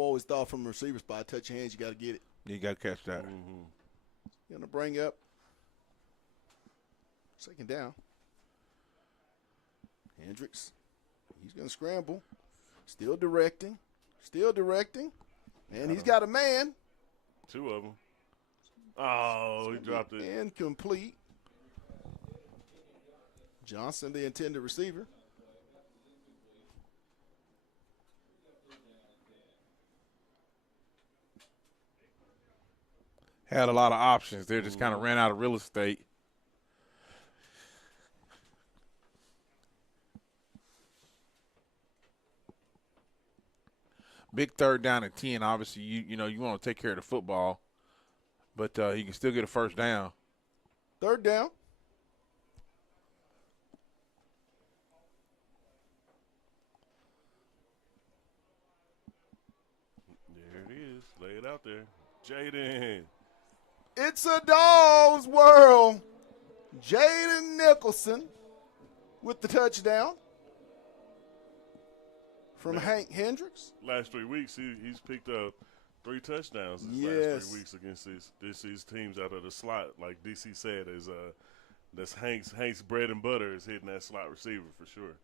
always thought from a receiver spot, touch your hands, you got to get it. You got to catch that. Going to bring up second down. Hendricks, he's going to scramble. Still directing. And he's got a man. Two of them. Oh, he dropped it. Incomplete. Johnson, the intended receiver. Had a lot of options. They just kind of ran out of real estate. Big 3rd down and 10. Obviously, you know you want to take care of the football, but he can still get a first down. 3rd down. There it is. Lay it out there. Jaden. It's a dog's world. Jaden Nicholson with the touchdown from Hank Hendricks. Last 3 weeks, he's picked up 3 touchdowns in his last 3 weeks against these teams out of the slot. Like DC said, that's Hank's bread and butter is hitting that slot receiver for sure.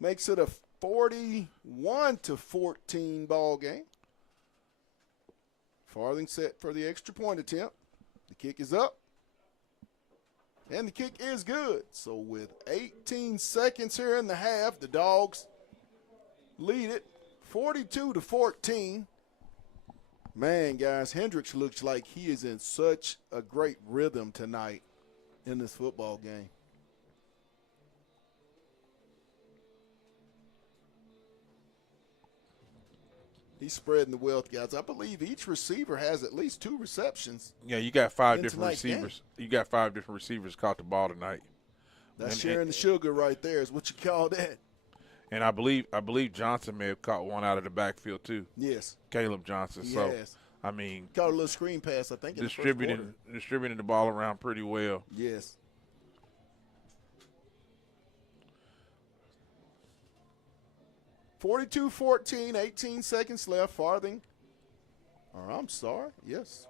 Makes it a 41-14 ball game. Farthing set for the extra point attempt. The kick is up. And the kick is good. So with 18 seconds here in the half, the Dogs lead it 42-14. Man, guys, Hendricks looks like he is in such a great rhythm tonight in this football game. He's spreading the wealth, guys. I believe each receiver has at least 2 receptions. Yeah, you got 5 different receivers. You got 5 different receivers caught the ball tonight. That's sharing the sugar right there is what you call that. And I believe Johnson may have caught one out of the backfield too. Yes. Caleb Johnson. Yes. So, I mean, caught a little screen pass, I think, in distributing the ball around pretty well. Yes. (42-14), 18 seconds left. Farthing. Or I'm sorry. Yes.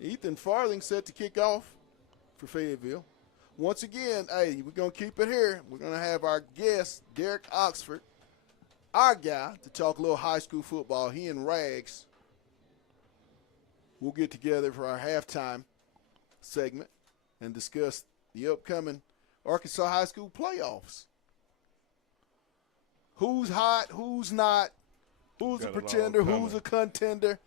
Ethan Farthing set to kick off for Fayetteville. Once again, hey, we're going to keep it here. We're going to have our guest, Derek Oxford, our guy, to talk a little high school football. He and Rags will get together for our halftime segment and discuss the upcoming Arkansas high school playoffs. Who's hot, who's not, who's a pretender, who's a contender.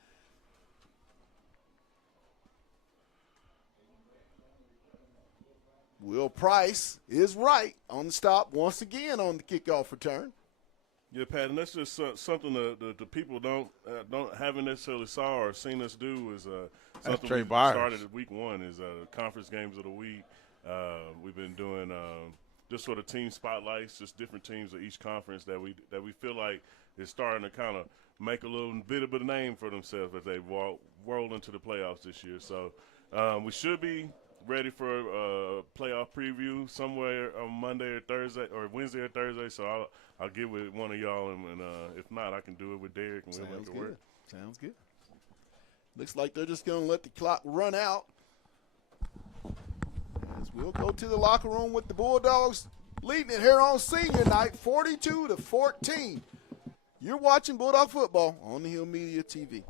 Will Price is right on the stop once again on the kickoff return. Yeah, Pat, and that's just something the people haven't necessarily saw or seen us do is something we started at week 1 is conference games of the week. We've been doing just sort of team spotlights, just different teams of each conference that we feel like is starting to kind of make a little bit of a name for themselves as they roll into the playoffs this year. So we should be ready for a playoff preview somewhere on Monday or Thursday or Wednesday or Thursday. So I'll get with one of y'all, and if not, I can do it with Derek, and we'll make it work. Sounds good. Looks like they're just going to let the clock run out. As we'll go to the locker room with the Bulldogs leading it here on senior night, 42-14. You're watching Bulldog football on the Hill Media TV.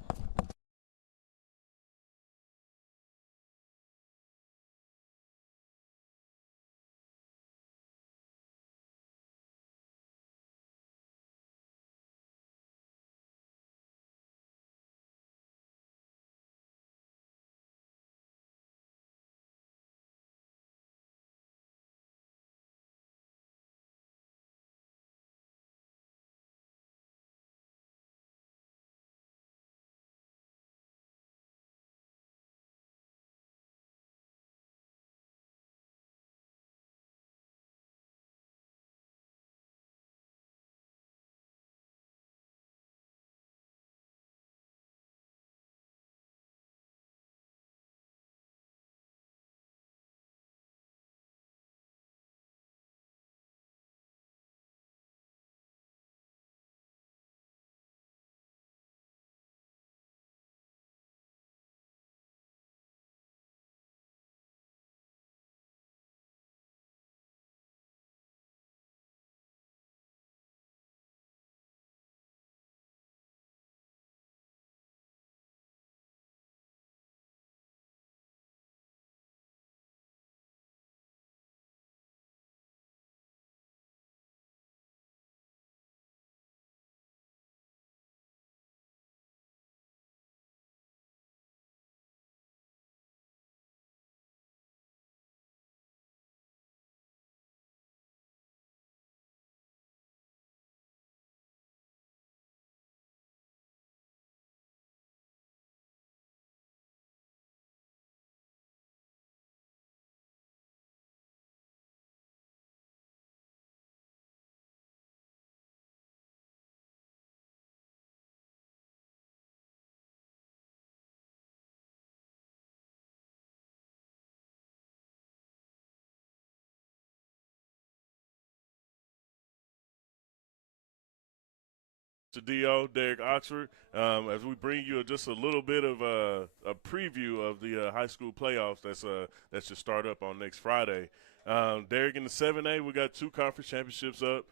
to D.O. Derek Oxford, as we bring you just a little bit of a preview of the high school playoffs that should start up on next Friday. Derek, in the 7A, we got 2 conference championships up.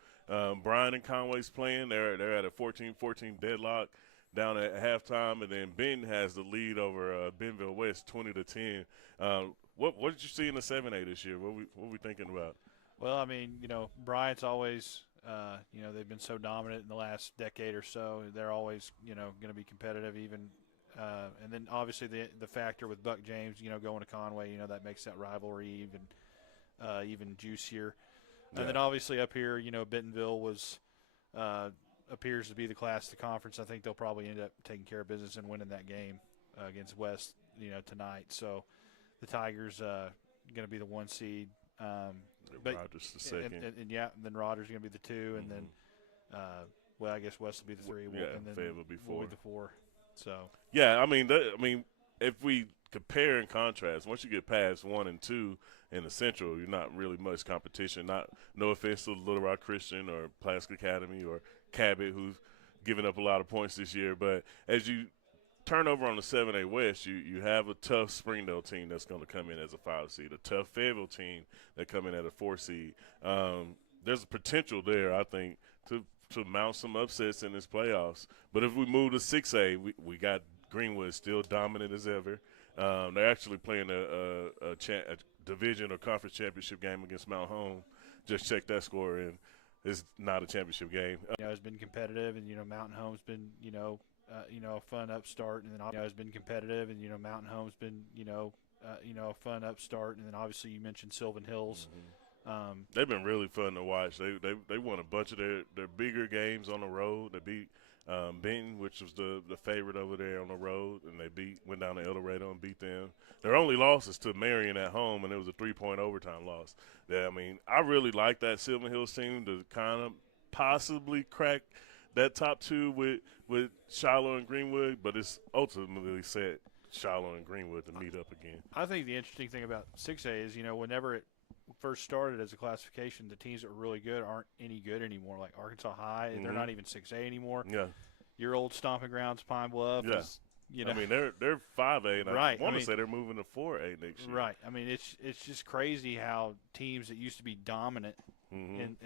Bryan and Conway's playing. They're at a 14-14 deadlock down at halftime, and then Benton has the lead over Bentonville West 20-10. What did you see in the 7A this year? What we thinking about? Well, I mean, Bryant's always they've been so dominant in the last decade or so. They're always, going to be competitive even. And then obviously the factor with Buck James, going to Conway, that makes that rivalry even juicier. Yeah. And then obviously up here, Bentonville appears to be the class of the conference. I think they'll probably end up taking care of business and winning that game against West, tonight. So the Tigers going to be the 1 seed. Rogers the second. And then Rogers going to be the 2, and then I guess West will be the 3. And then Fayetteville will be 4. We'll be the 4. So yeah, I mean, if we compare and contrast, once you get past 1 and 2 in the Central, you're not really much competition. No offense to Little Rock Christian or Plastic Academy or Cabot, who's given up a lot of points this year. But as you turn over on the 7A West, you have a tough Springdale team that's going to come in as a 5 seed, a tough Fayetteville team that come in at a 4 seed. There's a potential there, I think, to mount some upsets in this playoffs. But if we move to 6A, we got Greenwood still dominant as ever. They're actually playing a division or conference championship game against Mount Home. Just check that score in. It's not a championship game. It's been competitive, and Mountain Home's been a fun upstart, and then it's been competitive, and Mountain Home's been a fun upstart, and then obviously you mentioned Sylvan Hills. They've been really fun to watch. They won a bunch of their bigger games on the road. They beat Benton, which was the favorite over there on the road, and they went down to El Dorado and beat them. Their only losses to Marion at home, and it was a 3-point overtime loss. I mean, I really like that Sylvan Hills team to kind of possibly crack that top 2 with Shiloh and Greenwood, but it's ultimately set Shiloh and Greenwood to meet up again. I think the interesting thing about 6A is, whenever it first started as a classification, the teams that were really good aren't any good anymore. Like Arkansas High, they're not even 6A anymore. Yeah. Your old stomping grounds, Pine Bluff. Yeah. Is, I mean, they're 5A, and right. I want to say they're moving to 4A next year. Right. I mean, it's just crazy how teams that used to be dominant in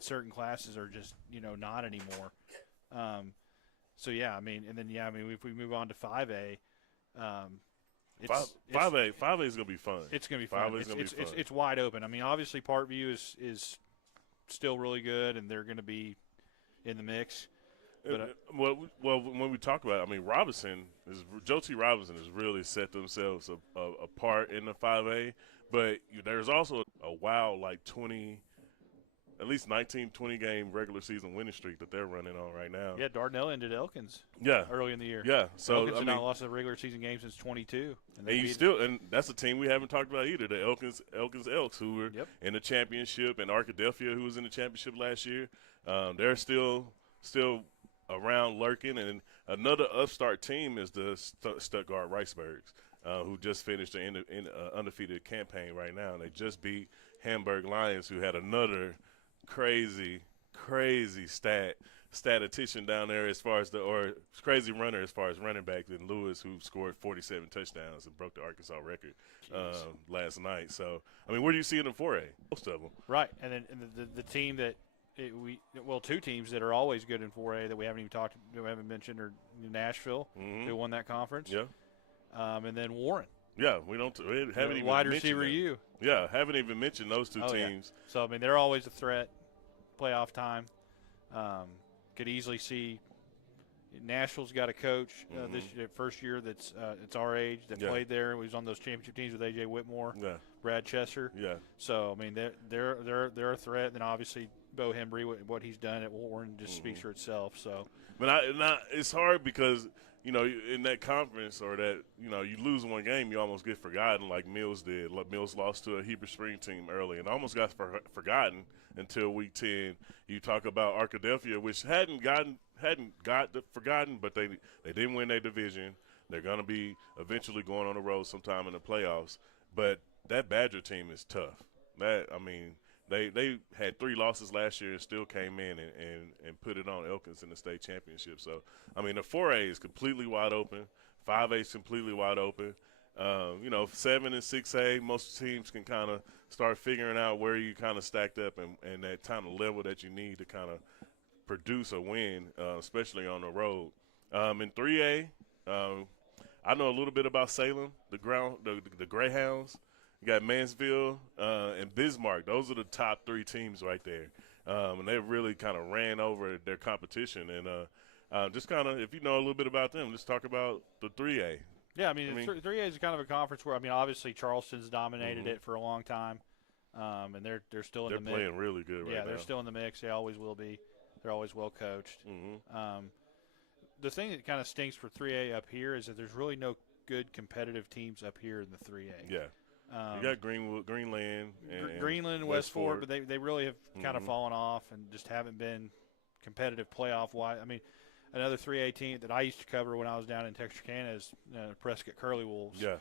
certain classes are just not anymore. So yeah, I mean, and then if we move on to 5A, 5A is gonna be fun. It's gonna be fun. It's wide open. I mean, obviously Parkview is still really good, and they're gonna be in the mix. But well, when we talk about it, I mean, Joe T. Robinson has really set themselves apart in the 5A. But there's also a wild, like 19, 20 game regular season winning streak that they're running on right now. Yeah, Dardanelle ended Elkins. Yeah, early in the year. Yeah, so Elkins had not lost a regular season game since 22. And that's a team we haven't talked about either. The Elkins Elks, who were in the championship, and Arkadelphia, who was in the championship last year. They're still around lurking, and another upstart team is the Stuttgart Ricebergs, who just finished an undefeated campaign right now. They just beat Hamburg Lions, who had another crazy statistician down there crazy runner as far as running back than Lewis, who scored 47 touchdowns and broke the Arkansas record last night. So, I mean, where do you see it in 4A? Most of them. Right, and then the team that two teams that are always good in 4A that we haven't mentioned are Nashville, who won that conference. Yeah. And then Warren. Yeah, we haven't even wide mentioned receiver U. Yeah, haven't even mentioned those two teams. Yeah. So I mean, they're always a threat. Playoff time. Could easily see Nashville's got a coach this first year that's it's our age that played there. He was on those championship teams with A.J. Whitmore, Brad Chesser. Yeah. So I mean, they're a threat. And then obviously Bo Hembry, what he's done at Warren just speaks for itself. So, but it's hard because in that conference or that you lose one game, you almost get forgotten like Mills did. Like Mills lost to a Heber Spring team early and almost got forgotten until week 10. You talk about Arkadelphia, which hadn't got forgotten, but they didn't win their division. They're going to be eventually going on the road sometime in the playoffs. But that Badger team is tough. they had 3 losses last year and still came in and put it on Elkins in the state championship. So, I mean, the 4A is completely wide open. 5A is completely wide open. 7 and 6A, most teams can kind of start figuring out where you kind of stacked up and that kind of level that you need to kind of produce a win, especially on the road. In 3A, I know a little bit about Salem, the Greyhounds. You got Mansfield and Bismarck. Those are the top 3 teams right there. And they really kind of ran over their competition. And just kind of, if you know a little bit about them, just talk about the 3A. Yeah, I mean 3A is kind of a conference where, I mean, obviously Charleston's dominated it for a long time, and they're still in the mix. They're playing really good right now. Yeah, they're still in the mix. They always will be. They're always well coached. The thing that kind of stinks for 3A up here is that there's really no good competitive teams up here in the 3A. Yeah. You got Greenland, and West Fort, but they really have kind of fallen off and just haven't been competitive playoff-wise. I mean, another 3A team that I used to cover when I was down in Texarkana is Prescott Curly Wolves. Yeah.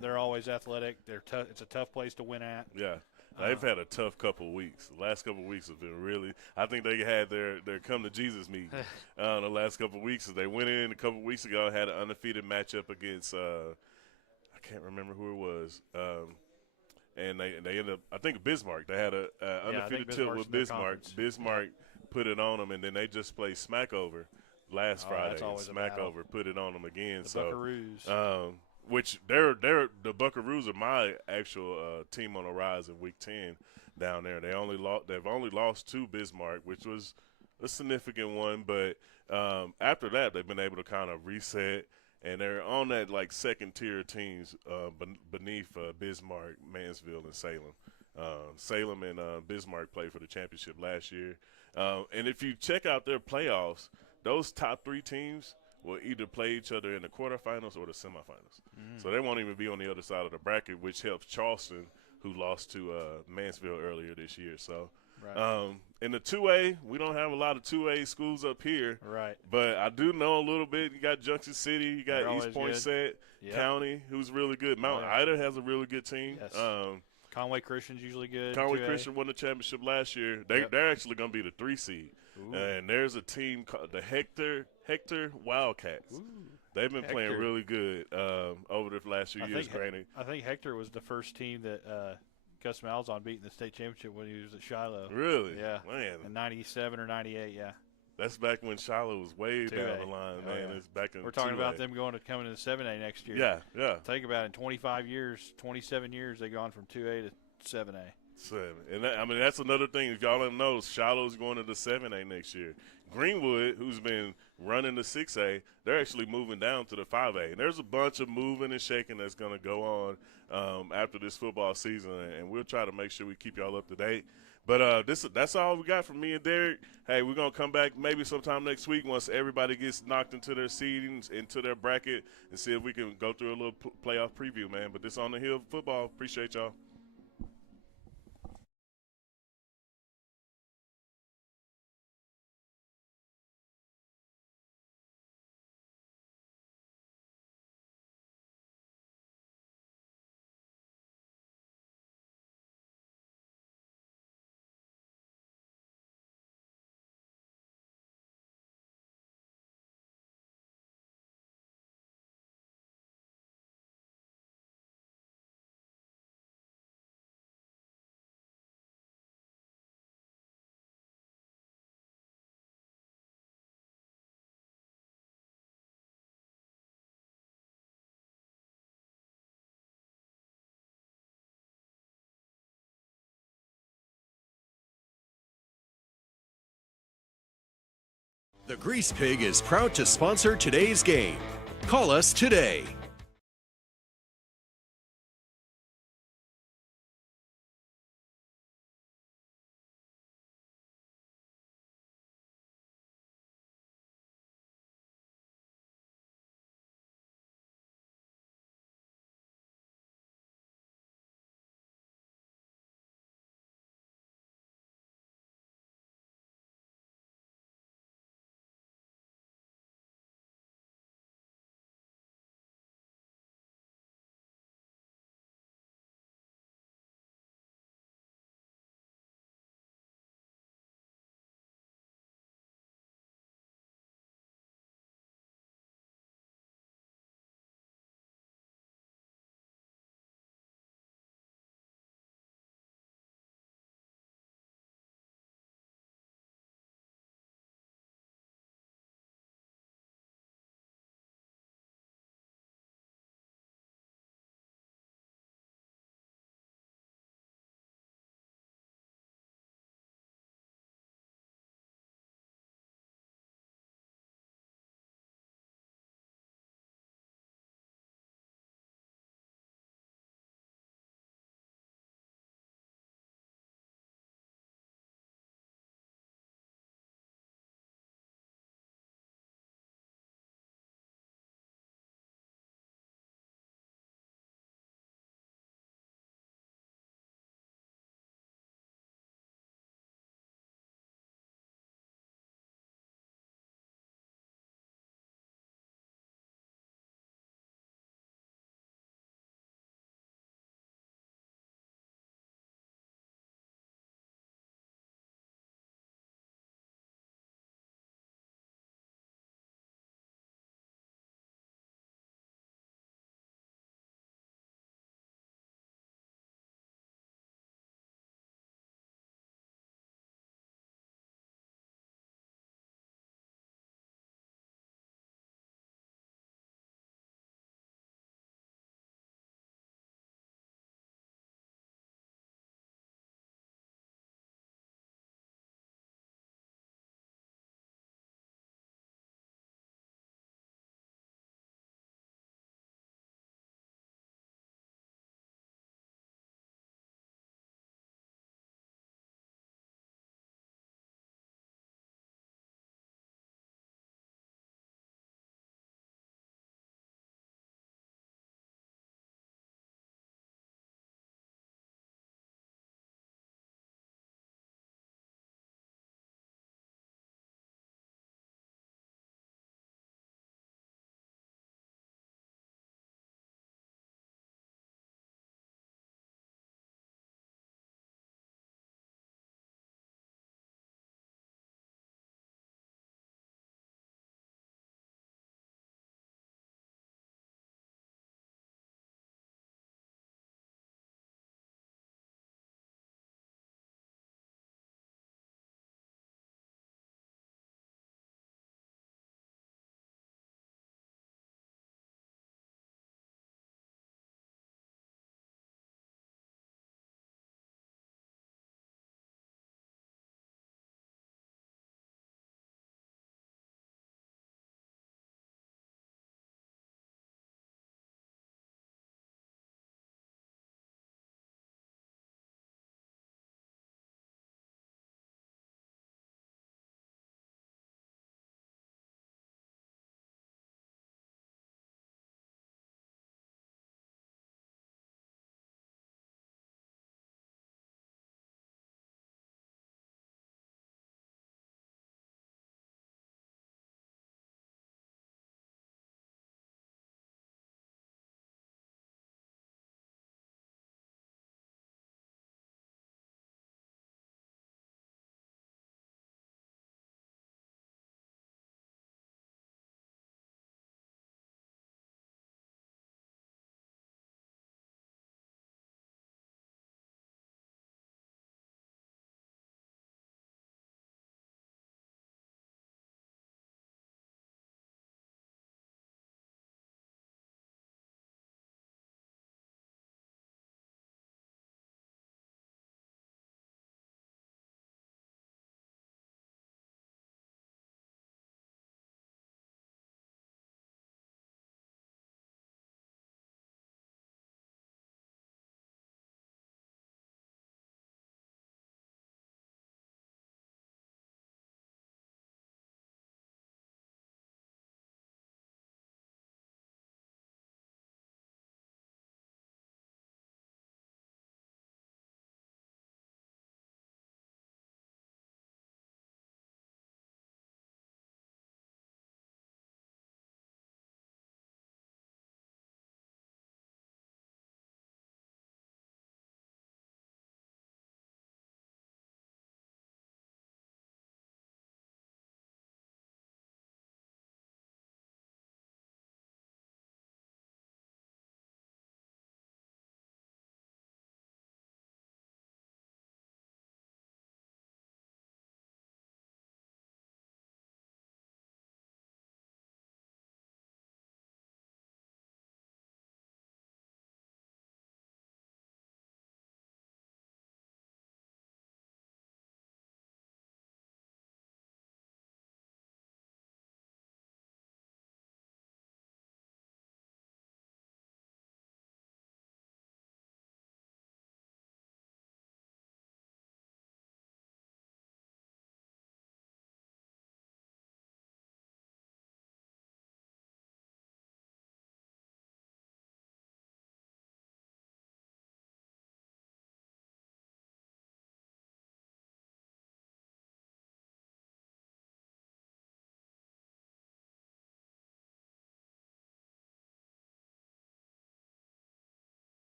They're always athletic. They're tough. It's a tough place to win at. Yeah. They've had a tough couple of weeks. The last couple of weeks have been really – I think they had their come to Jesus meeting the last couple of weeks. They went in a couple of weeks ago, had an undefeated matchup against I can't remember who it was. And they ended up – I think Bismarck. They had an undefeated tilt with Bismarck. Bismarck put it on them, and then they just played Smackover last Friday. Smackover put it on them again. The Buckaroos. Which the Buckaroos are my actual team on the rise in Week 10 down there. They've only lost to Bismarck, which was a significant one. But after that, they've been able to kind of reset, and they're on that like second tier teams beneath Bismarck, Mansfield, and Salem. Salem and Bismarck played for the championship last year. And if you check out their playoffs, those top 3 teams will either play each other in the quarterfinals or the semifinals. So they won't even be on the other side of the bracket, which helps Charleston, who lost to Mansfield earlier this year. So in the 2A, we don't have a lot of 2A schools up here. Right. But I do know a little bit. You got Junction City. You got East Poinsett County, who's really good. Mount Ida has a really good team. Yes. Conway Christian's usually good. Conway Christian won the championship last year. They're actually going to be the 3 seed. Ooh. And there's a team called the Hector Wildcats. Ooh. They've been playing really good over the last few years. I think Hector was the first team that Gus Malzahn beat in the state championship when he was at Shiloh. Really? Yeah. Man. In 97 or 98, yeah. That's back when Shiloh was way down the line, man. Yeah. It's back in We're talking 2A. about them coming into 7A next year. Yeah. Think about it. In 25 years, 27 years, they've gone from 2A to 7A. And that's another thing. If y'all don't know, Shiloh's going to the 7A next year. Greenwood, who's been running the 6A, they're actually moving down to the 5A. And there's a bunch of moving and shaking that's going to go on after this football season, and we'll try to make sure we keep y'all up to date. But that's all we got from me and Derek. Hey, we're going to come back maybe sometime next week once everybody gets knocked into their seedings, into their bracket, and see if we can go through a little playoff preview, man. But this On the Hill football. Appreciate y'all. The Grease Pig is proud to sponsor today's game. Call us today.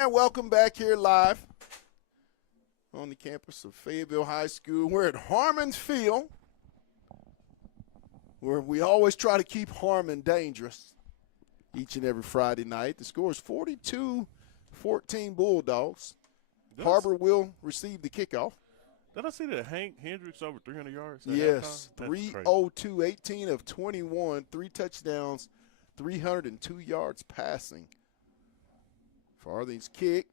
And welcome back here live on the campus of Fayetteville High School. We're at Harmon's Field, where we always try to keep Harmon dangerous each and every Friday night. The score is 42-14 Bulldogs. Harber will receive the kickoff. Did I see that Hank Hendricks over 300 yards? Yes, 302, 18 of 21, 3 touchdowns, 302 yards passing. Farthing's kick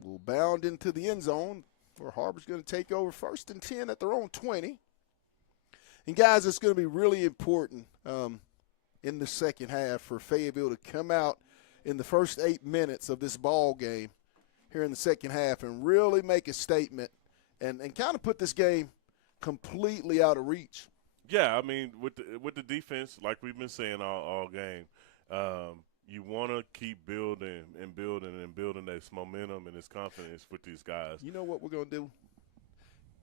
will bound into the end zone, where Harbor's going to take over 1st and 10 at their own 20. And, guys, it's going to be really important in the second half for Fayetteville to come out in the first 8 minutes of this ball game here in the second half and really make a statement and kind of put this game completely out of reach. Yeah, I mean, with the defense, like we've been saying all game, you want to keep building and building this momentum and this confidence with these guys. You know what we're going to do?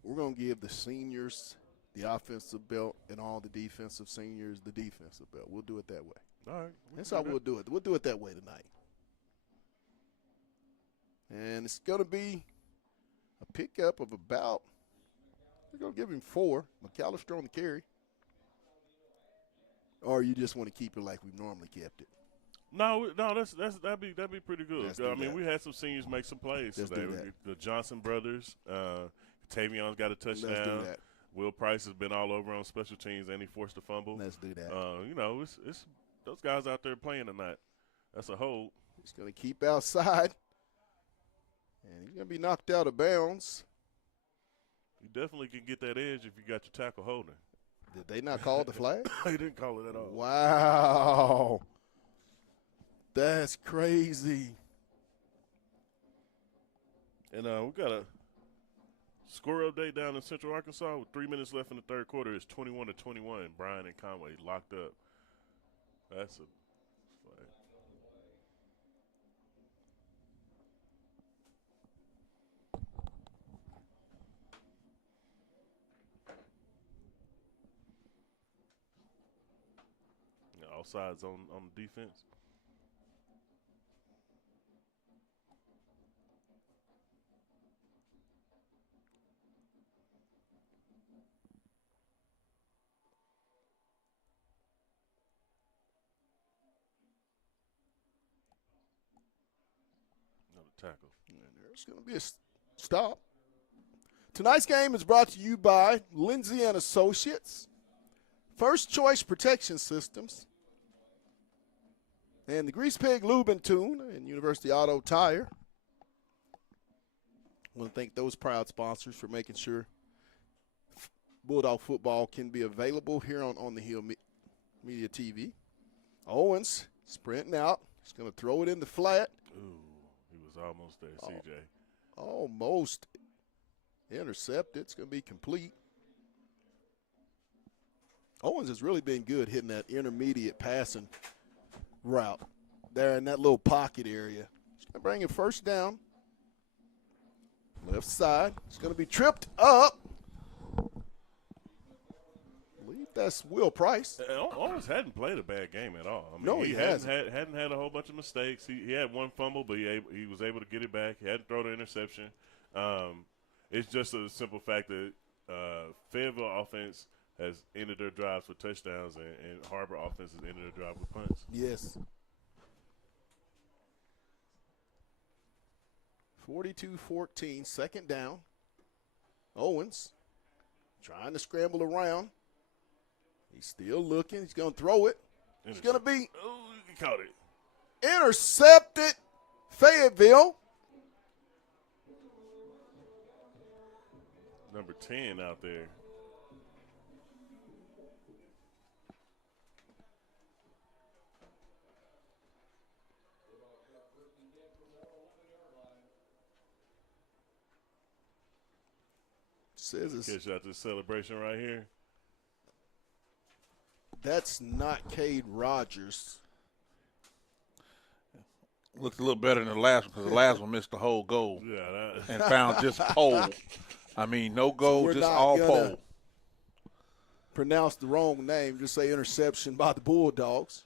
We're going to give the seniors the offensive belt and all the defensive seniors the defensive belt. We'll do it that way. All right. That's how we'll do it. We'll do it that way tonight. And it's going to be a pickup of about, we're going to give him 4. McAllister on the carry. Or you just want to keep it like we've normally kept it? No, that'd be pretty good. I mean, we had some seniors make some plays today. The Johnson brothers, Tavion's got a touchdown. Let's do that. Will Price has been all over on special teams, and he forced a fumble. Let's do that. You know, it's those guys out there playing tonight. That's a hold. He's going to keep outside, and he's going to be knocked out of bounds. You definitely can get that edge if you got your tackle holding. Did they not call the flag? They didn't call it at all. Wow. That's crazy. And we got a score update down in Central Arkansas with 3 minutes left in the third quarter. It's 21-21. Bryan and Conway locked up. That's a flag. All sides on the defense. Tackle. And there's going to be a stop. Tonight's game is brought to you by Lindsay and Associates, First Choice Protection Systems, and the Grease Pig Lube and Tune, and University Auto Tire. I want to thank those proud sponsors for making sure Bulldog football can be available here on the Hill Media TV. Owens sprinting out. He's going to throw it in the flat. Ooh. Almost there, CJ. Almost intercepted. It's going to be complete. Owens has really been good hitting that intermediate passing route there in that little pocket area. He's going to bring it first down. Left side. It's going to be tripped up. I believe that's Will Price. Owens hadn't played a bad game at all. I mean, no, he hasn't. Hadn't had a whole bunch of mistakes. He had one fumble, but he was able to get it back. He hadn't thrown an interception. It's just a simple fact that Fayetteville offense has ended their drives with touchdowns, and Harber offense has ended their drive with punts. Yes. 42-14, second down. Owens trying to scramble around. He's still looking. He's going to throw it. It's going to be he caught it. Intercepted. Fayetteville. Number 10 out there. Says catch out this celebration right here. That's not Cade Rogers. Looked a little better than the last one because the last one missed the whole goal. Yeah, and found just pole. I mean, no goal, just all pole. Pronounce the wrong name. Just say interception by the Bulldogs.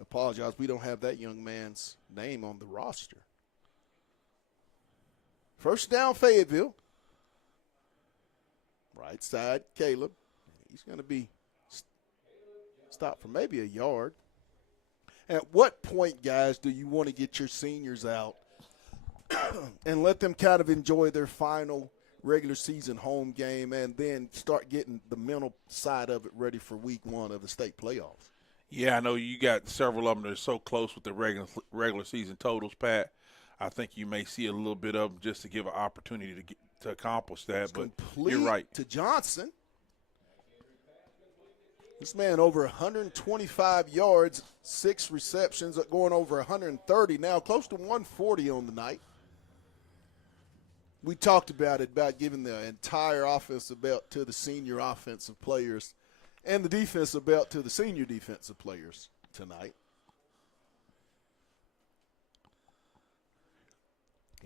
Apologize, we don't have that young man's name on the roster. First down, Fayetteville. Right side, Caleb. He's going to be stopped for maybe a yard. At what point, guys, do you want to get your seniors out and let them kind of enjoy their final regular season home game and then start getting the mental side of it ready for week 1 of the state playoffs? Yeah, I know you got several of them that are so close with the regular season totals, Pat. I think you may see a little bit of them just to give an opportunity to accomplish that. It's but complete you're right. To Johnson. This man over 125 yards, 6 receptions, going over 130 now, close to 140 on the night. We talked about it, about giving the entire offensive belt to the senior offensive players and the defensive belt to the senior defensive players tonight.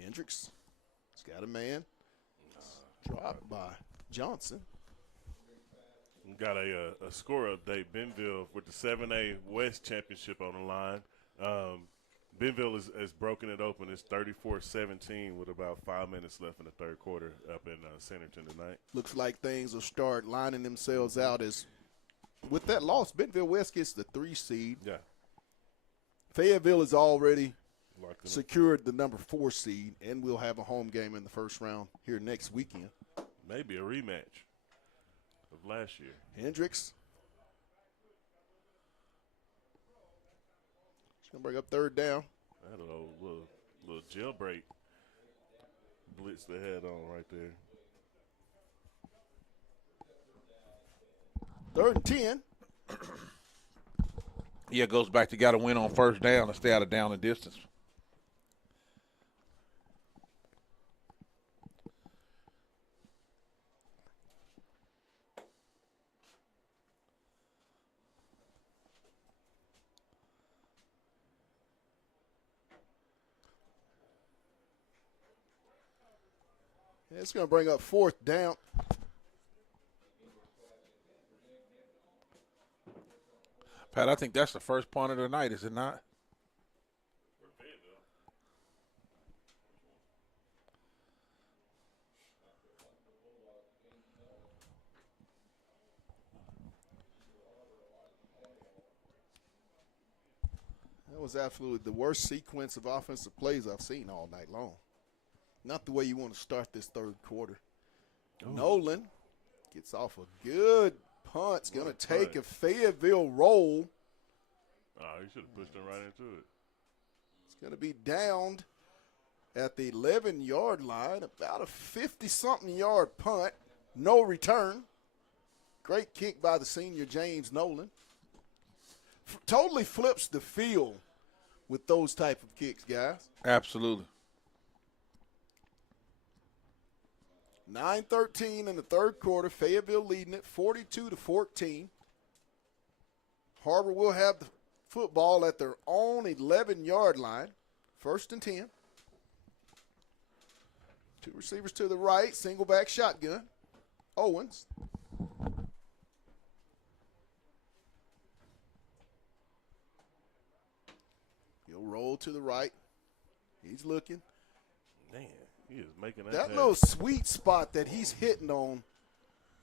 Hendricks has got a man. Dropped by Johnson. We got a score update. Bentonville with the 7A West Championship on the line. Bentonville has broken it open. It's 34-17 with about 5 minutes left in the third quarter up in Centerton tonight. Looks like things will start lining themselves out as with that loss, Bentonville West gets the 3 seed. Yeah. Fayetteville has already secured the number 4 seed, and we'll have a home game in the first round here next weekend. Maybe a rematch of last year. Hendricks. He's going to bring up third down. I had a little jailbreak blitz they had on right there. 3rd and 10. Yeah, it goes back to got to win on first down and stay out of down and distance. It's going to bring up 4th down. Pat, I think that's the first punt of the night, is it not? That was absolutely the worst sequence of offensive plays I've seen all night long. Not the way you want to start this third quarter. Ooh. Nolan gets off a good punt. It's going to take a Fayetteville roll. Oh, you should have pushed him right into it. It's going to be downed at the 11-yard line, about a 50-something yard punt. No return. Great kick by the senior James Nolan. Totally flips the field with those type of kicks, guys. Absolutely. 9-13 in the third quarter. Fayetteville leading it 42-14. Harber will have the football at their own 11-yard line. 1st and 10. 2 receivers to the right. Single back shotgun. Owens. He'll roll to the right. He's looking. Man, he is making that little sweet spot that he's hitting on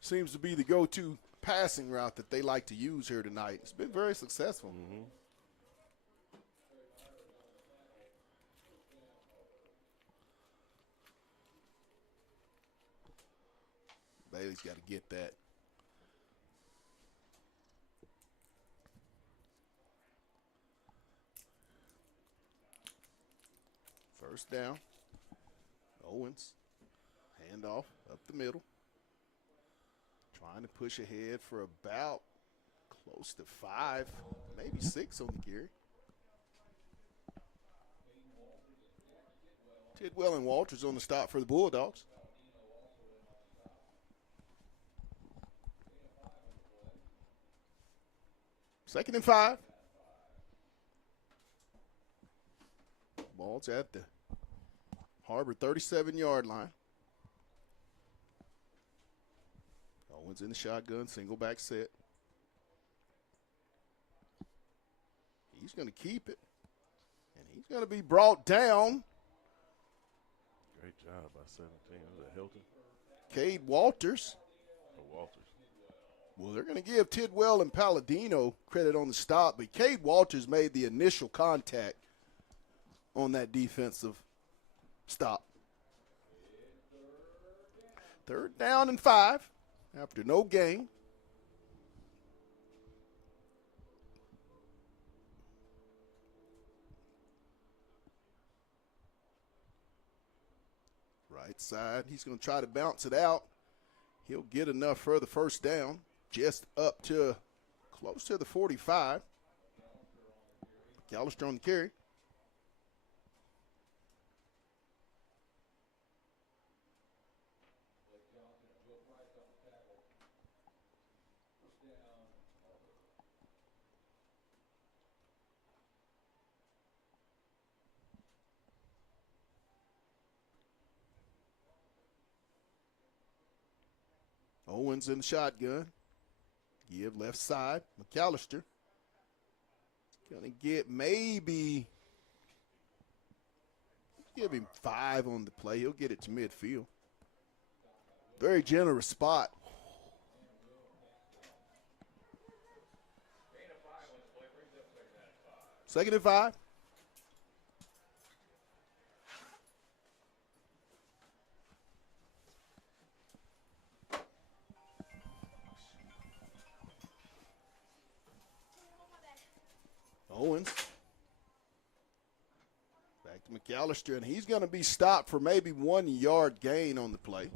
seems to be the go-to passing route that they like to use here tonight. It's been very successful. Mm-hmm. Bailey's got to get that. First down. Owens. Handoff up the middle. Trying to push ahead for about close to 5, maybe 6 on the carry. Tidwell and Walters on the stop for the Bulldogs. Second and 5. Ball's at the Harber 37-yard line. Owens in the shotgun, single back set. He's going to keep it. And he's going to be brought down. Great job by 17. Was that Hilton? Cade Walters. Or Walters? Well, they're going to give Tidwell and Palladino credit on the stop, but Cade Walters made the initial contact on that defensive stop. 3rd down and 5 after no gain. Right side, he's going to try to bounce it out. He'll get enough for the 1st down, just up to close to the 45. McAllister on the carry. Owens in the shotgun. Give left side. McAllister. Going to get maybe, give him 5 on the play. He'll get it to midfield. Very generous spot. Second and 5. Owens. Back to McAllister, and he's going to be stopped for maybe 1 yard gain on the play.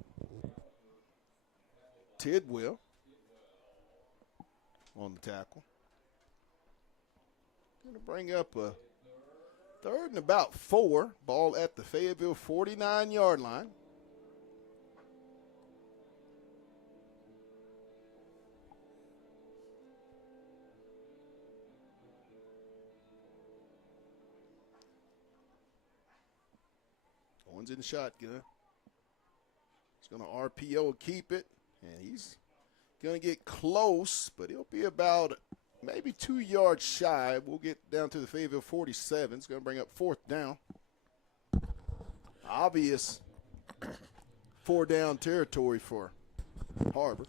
Tidwell on the tackle. Going to bring up a 3rd and about 4. Ball at the Fayetteville 49-yard line. Owens in the shotgun. He's going to RPO and keep it. And he's going to get close, but he'll be about maybe 2 yards shy. We'll get down to the Fayetteville 47. It's going to bring up 4th down. Obvious 4-down territory for Harber.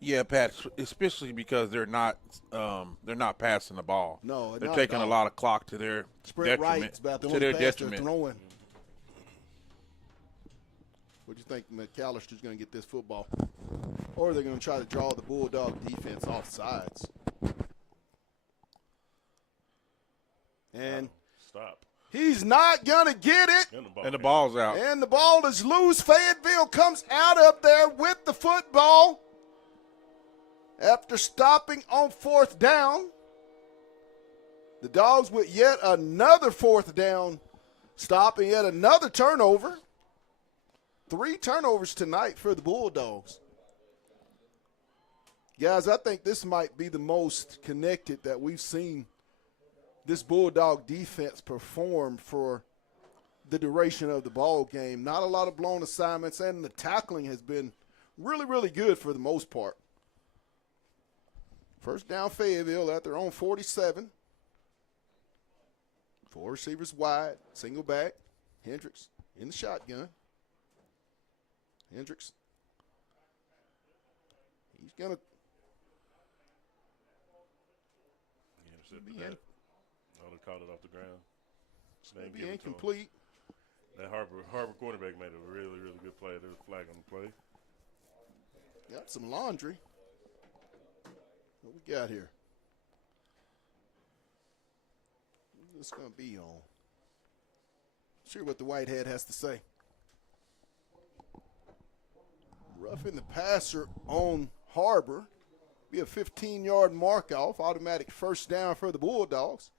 Yeah, Pat, especially because they're not passing the ball. No, they're taking a lot of clock to their spread detriment. right, about the to only their pass they're detriment. throwing. What do you think McAllister's going to get this football? Or they're going to try to draw the Bulldog defense off sides. And stop. He's not going to get it. And the ball's out. And the ball is loose. Fayetteville comes out up there with the football after stopping on 4th down. The Dogs with yet another 4th down stop and yet another turnover. 3 turnovers tonight for the Bulldogs. Guys, I think this might be the most connected that we've seen this Bulldog defense perform for the duration of the ball game. Not a lot of blown assignments, and the tackling has been really, really good for the most part. 1st down Fayetteville at their own 47. 4 receivers wide, single back. Hendricks in the shotgun. Hendricks. He's going to be in. Oh, they caught it off the ground. Be incomplete. That Harber quarterback made a really, really good play. There was a flag on the play. Got some laundry. What we got here? Who's this going to be on? See what the Whitehead has to say. Roughing the passer on Harber. Be a 15-yard mark off. Automatic 1st down for the Bulldogs.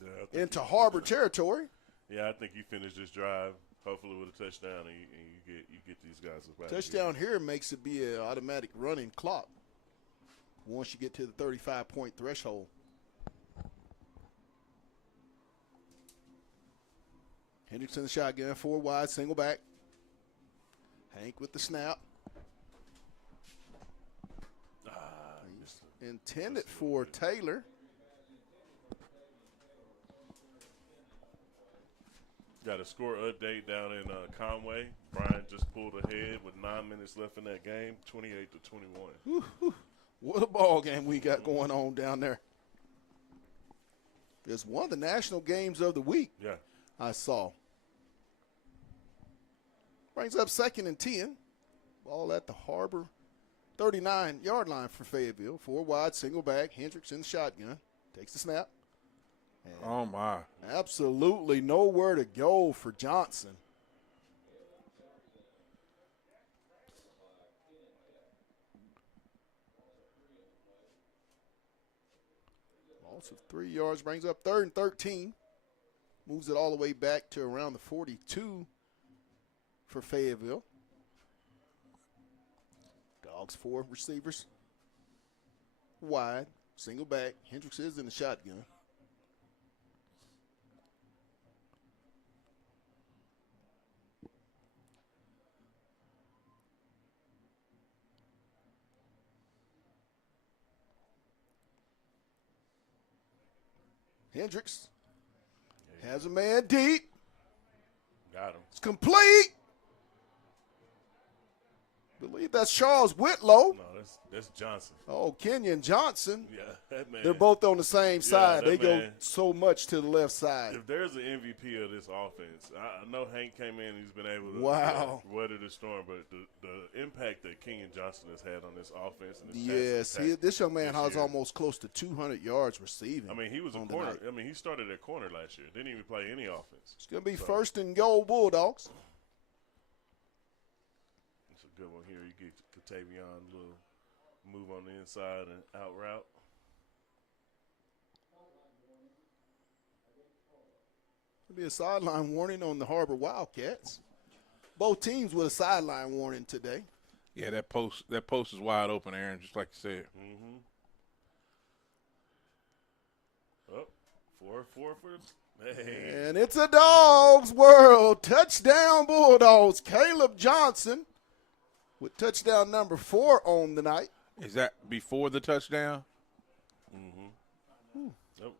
Yeah, into Harber territory. Yeah, I think you finish this drive, hopefully with a touchdown, and you get these guys back. Touchdown here makes it be an automatic running clock once you get to the 35-point threshold. Hendricks in the shotgun, 4 wide, single back. Hank with the snap. Intended for Taylor. Got a score update down in Conway. Bryant just pulled ahead with 9 minutes left in that game, 28-21. What a ball game we got going on down there. It's one of the national games of the week. Yeah. I saw. Brings up 2nd and 10. Ball at the Harber 39-yard line for Fayetteville. 4 wide, single back. Hendricks in the shotgun. Takes the snap. And Oh, my. absolutely nowhere to go for Johnson. Loss of 3 yards, brings up 3rd and 13. Moves it all the way back to around the 42 for Fayetteville. Dogs 4 receivers. Wide, single back. Hendricks is in the shotgun. Hendricks has a man deep. Got him. It's complete. Believe that's Charles Whitlow. No, that's Johnson. Oh, Kenyon Johnson. Yeah, that man. They're both on the same side. that They go man. so much to the left side. If there's an MVP of this offense, I know Hank came in and he's been able to weather the storm, but the impact that Kenyon Johnson has had on this offense and this This young man has year. almost close to 200 yards receiving. I mean, he was a on the corner. night. I mean, he started at corner last year. Didn't even play any offense. It's going to be 1st and goal Bulldogs. It's a good one here. You get Katavion a little move on the inside and out route. There'll be a sideline warning on the Harber Wildcats. Both teams with a sideline warning today. Yeah, that post is wide open, Aaron, just like you said. Oh, 4 for the hey. And it's a Dogs world. Touchdown Bulldogs. Caleb Johnson with touchdown number 4 on the night. Is that before the touchdown? Nope.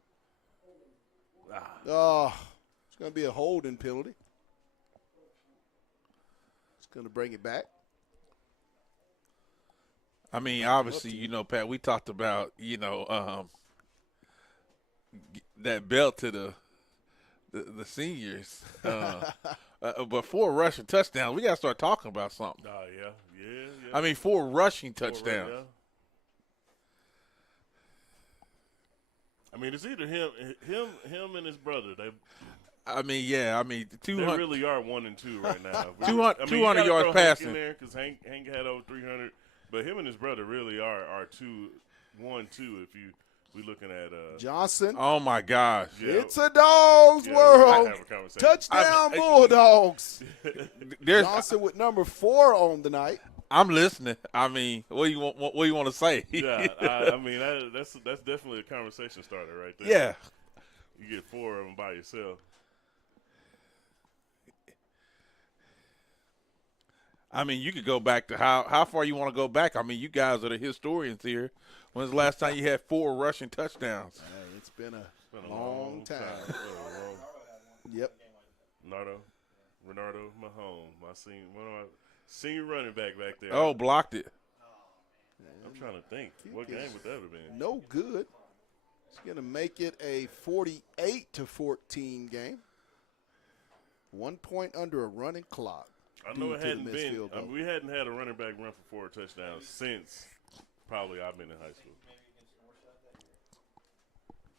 It's going to be a holding penalty. It's going to bring it back. I mean, obviously, Pat, we talked about, that belt to the seniors. But 4 rushing touchdowns, we got to start talking about something. Yeah. I mean, 4 rushing touchdowns. I mean, it's either him and his brother. They 200. They really are 1 and 2 right now. 200 yards passing. In there because Hank had over 300, but him and his brother really are 1-2 if we looking at Johnson. Oh my gosh! Yeah. It's a Dogs world. Touchdown Bulldogs. Johnson with number 4 on the night. I'm listening. I mean, what do you want to say? Yeah, I mean that's definitely a conversation starter right there. Yeah, you get 4 of them by yourself. I mean, you could go back to how far you want to go back. I mean, you guys are the historians here. When's the last time you had 4 rushing touchdowns? Hey, it's been a long time. Yep. Renardo Mahomes, one of my senior running back there. Oh, blocked it. I'm trying to think. What game would that have been? No good. It's going to make it a 48-14 game. 1 point under a running clock. I know it hadn't been. We hadn't had a running back run for 4 touchdowns since probably I've been in high school.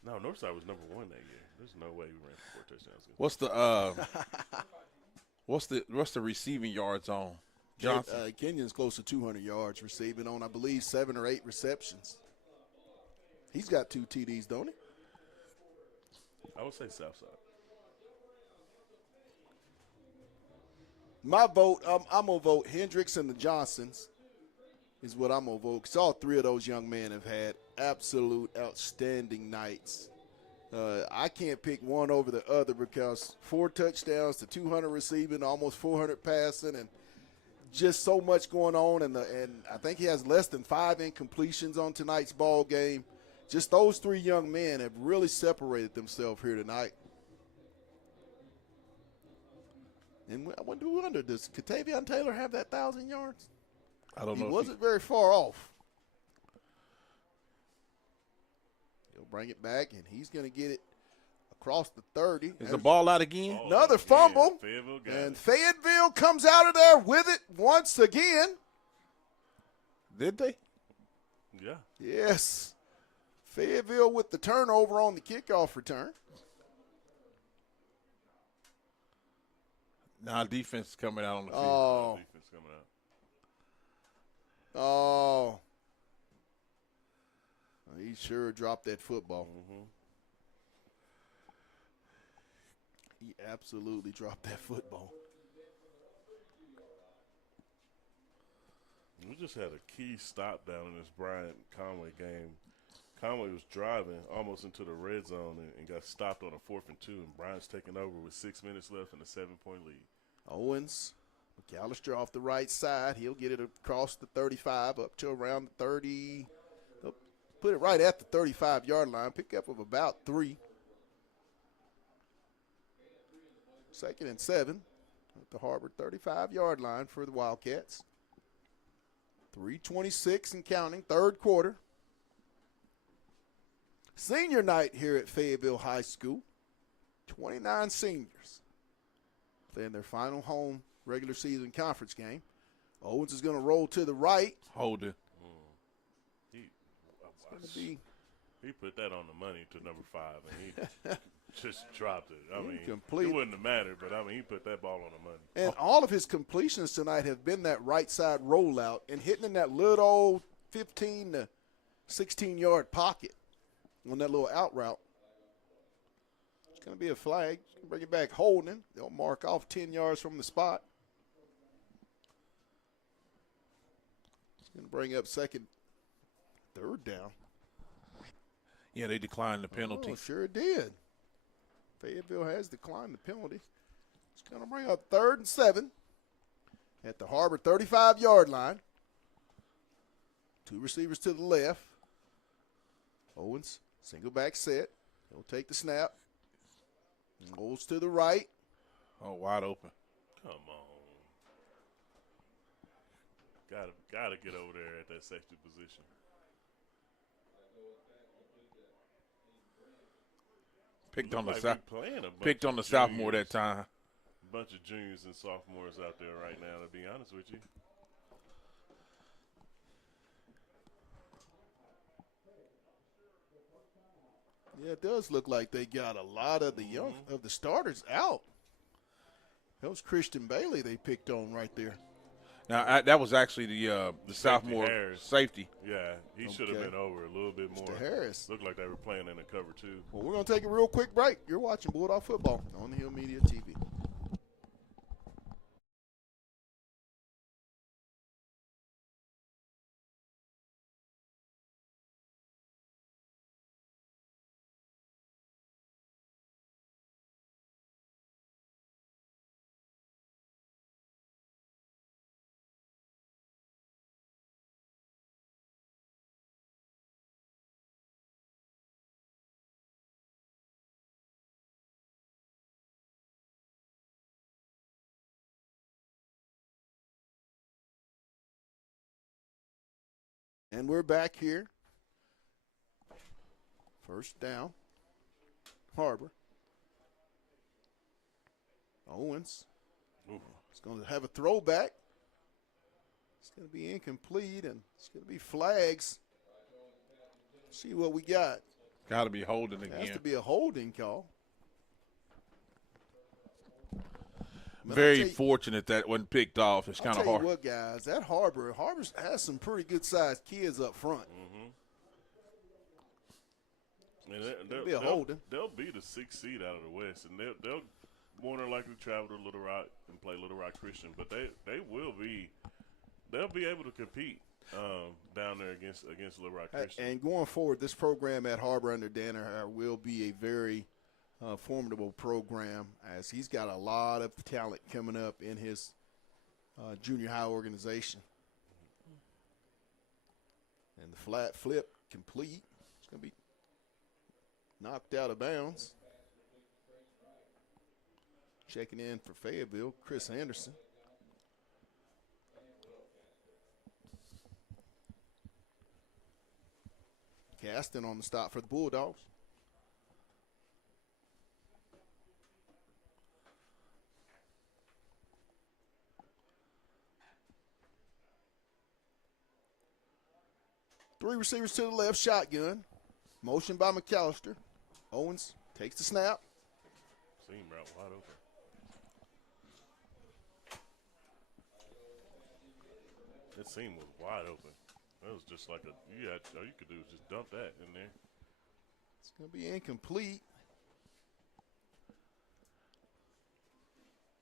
No, Northside was number 1 that year. There's no way we ran for 4 touchdowns. What's the receiving yards on Johnson? Kenyon's close to 200 yards receiving on, I believe, 7 or 8 receptions. He's got 2 TDs, don't he? I would say Southside. My vote, I'm going to vote Hendricks and the Johnsons is what I'm going to vote, because all 3 of those young men have had absolute outstanding nights. I can't pick one over the other because 4 touchdowns to 200 receiving, almost 400 passing, and just so much going on. And I think he has less than 5 incompletions on tonight's ball game. Just those 3 young men have really separated themselves here tonight. And I wonder, does Katavion Taylor have that 1,000 yards? I don't know. He wasn't very far off. He'll bring it back, and he's going to get it across the 30. Is the ball out again? Another fumble. Fayetteville Fayetteville comes out of there with it once again. Did they? Yeah. Yes. Fayetteville with the turnover on the kickoff return. Now defense is coming out on the field. Oh. Defense coming out. Oh. He sure dropped that football. Mm-hmm. He absolutely dropped that football. We just had a key stop down in this Bryant Conway game. Conway was driving almost into the red zone and got stopped on a 4th and 2, and Bryant's taking over with 6 minutes left and a 7-point lead. Owens, McAllister off the right side. He'll get it across the 35 up to around the 30. They'll put it right at the 35-yard line. Pick up of about 3. 2nd and 7 at the Harber 35-yard line for the Wildcats. 3:26 and counting, third quarter. Senior night here at Fayetteville High School. 29 seniors playing their final home regular season conference game. Owens is going to roll to the right. Hold it. He put that on the money to number 5, and he just dropped it. I mean, Incomplete. it wouldn't have mattered, but, I mean, he put that ball on the money. And all of his completions tonight have been that right side rollout and hitting in that little 15 to 16-yard pocket on that little out route. It's going to be a flag. Bring it back holding. They'll mark off 10 yards from the spot. It's going to bring up third down. Yeah, they declined the penalty. Oh, sure did. Fayetteville has declined the penalty. It's going to bring up 3rd and 7 at the Harber 35-yard line. 2 receivers to the left. Owens, single back set. He'll take the snap. Goes to the right. Oh, wide open. Come on. Gotta get over there at that safety position. Picked on the Juniors. sophomore that time. A bunch of juniors and sophomores out there right now, to be honest with you. Yeah, it does look like they got a lot of the of the starters out. That was Christian Bailey they picked on right there. Now, that was actually the sophomore Harris. safety. Yeah, he should have been over a little bit more. Mr. Harris. Looked like they were playing in the cover, too. Well, we're going to take a real quick break. You're watching Bulldog Football on the Hill Media TV. And we're back here. First down. Harber. Owens. It's going to have a throwback. It's going to be incomplete, and it's going to be flags. See what we got. Got to be holding again. Has to be a holding call. Very fortunate that wasn't picked off. It's kind of hard. I'll tell you what, guys, that Harber has some pretty good-sized kids up front. Mm-hmm. And be a holding. They'll be the 6th seed out of the West, and they'll more than likely travel to Little Rock and play Little Rock Christian. But they'll be able to compete down there against Little Rock Christian. And going forward, this program at Harber under Danaher will be a very formidable program, as he's got a lot of talent coming up in his junior high organization. And the flat flip complete. It's going to be knocked out of bounds. Checking in for Fayetteville, Chris Anderson. Caston on the stop for the Bulldogs. Three receivers to the left, shotgun. Motion by McAllister. Owens takes the snap. Seam route wide open. That seam was wide open. That was just like all you could do was just dump that in there. It's going to be incomplete.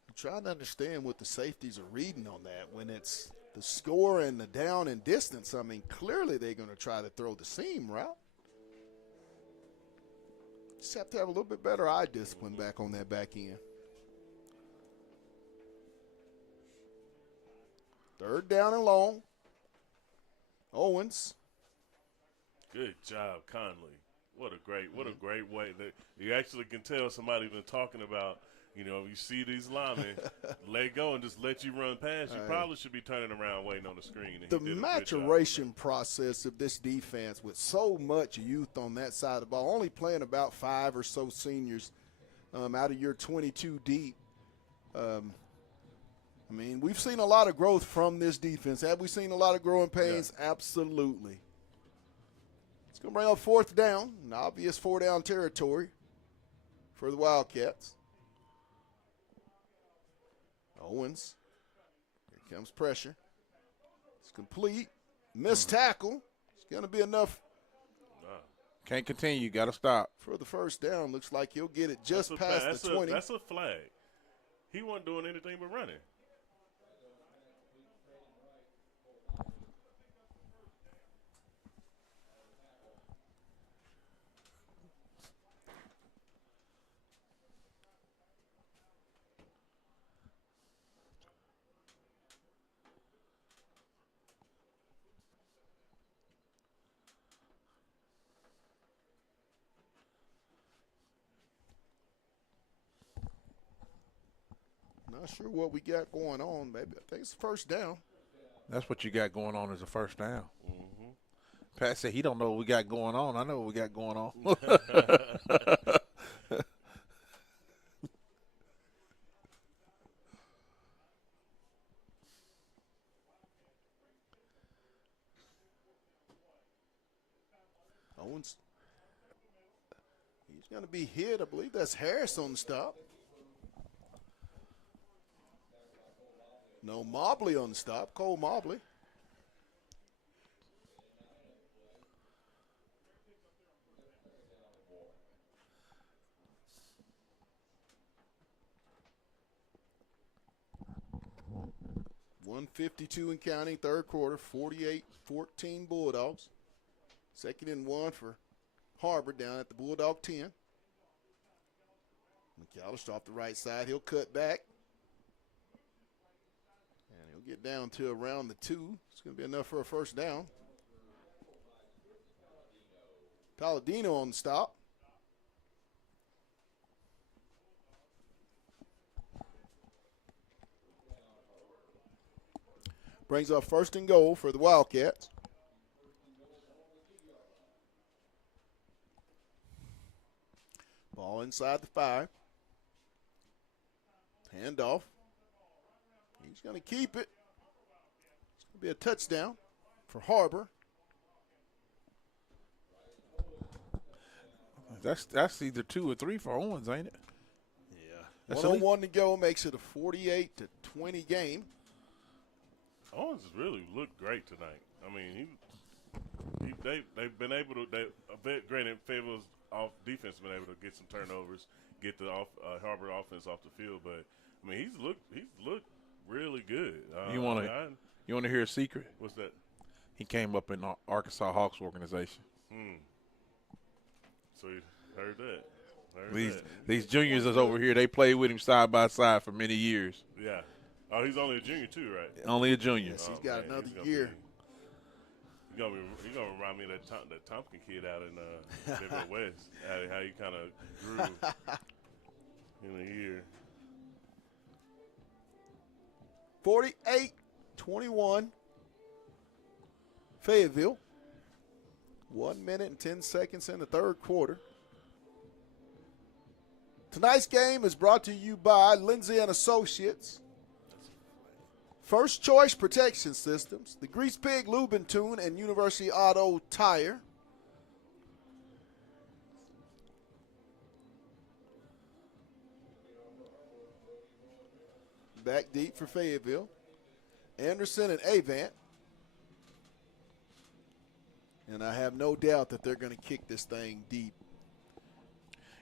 I'm trying to understand what the safeties are reading on that when it's the score and the down and distance. I mean, clearly they're going to try to throw the seam route. Just have to have a little bit better eye discipline back on that back end. Third down and long. Owens. Good job, Conley. What a great way that you actually can tell somebody been talking about. You know, you see these linemen let go and just let you run past. You probably should be turning around waiting on the screen. The maturation process of this defense with so much youth on that side of the ball, only playing about 5 or so seniors out of your 22 deep. I mean, we've seen a lot of growth from this defense. Have we seen a lot of growing pains? Yeah. Absolutely. It's going to bring up fourth down, an obvious 4-down territory for the Wildcats. Owens. Here comes pressure. It's complete. Missed tackle. It's going to be enough. Can't continue. Got to stop. For the first down, looks like he'll get it just past the 20. That's a flag. He wasn't doing anything but running. Not sure what we got going on, baby. I think it's the first down. That's what you got going on is a first down. Mm-hmm. Pat said he don't know what we got going on. I know what we got going on. Owens. He's going to be hit. I believe that's Harris on the stop. No, Mobley on the stop. Cole Mobley. .152 and counting, third quarter, 48-14 Bulldogs. Second and 1 for Harber down at the Bulldog 10. McAllister off the right side. He'll cut back. And he'll get down to around the 2. It's going to be enough for a first down. Palladino on the stop. Brings up first and goal for the Wildcats. Ball inside the 5. Handoff. He's going to keep it. It's going to be a touchdown for Harber. That's either 2 or 3 for Owens, ain't it? Yeah. 1-on-1 to go makes it a 48-20 game. Owens has really looked great tonight. I mean, they've been able to. Granted, Fayetteville's defense has been able to get some turnovers, get the Harber offense off the field. But I mean, he's looked really good. You want to hear a secret? What's that? He came up in the Arkansas Hawks organization. So you heard that. These juniors that's over here, they played with him side by side for many years. Yeah. Oh, he's only a junior too, right? Only a junior. Yes, he's got another year. He's gonna remind me of that Tompkins kid out in Fayetteville West. How he kind of grew in a year. 48-21. Fayetteville. 1 minute and 10 seconds in the third quarter. Tonight's game is brought to you by Lindsay and Associates, First Choice Protection Systems, the Grease Pig Lube and Tune, and University Auto Tire. Back deep for Fayetteville. Anderson and Avant. And I have no doubt that they're going to kick this thing deep.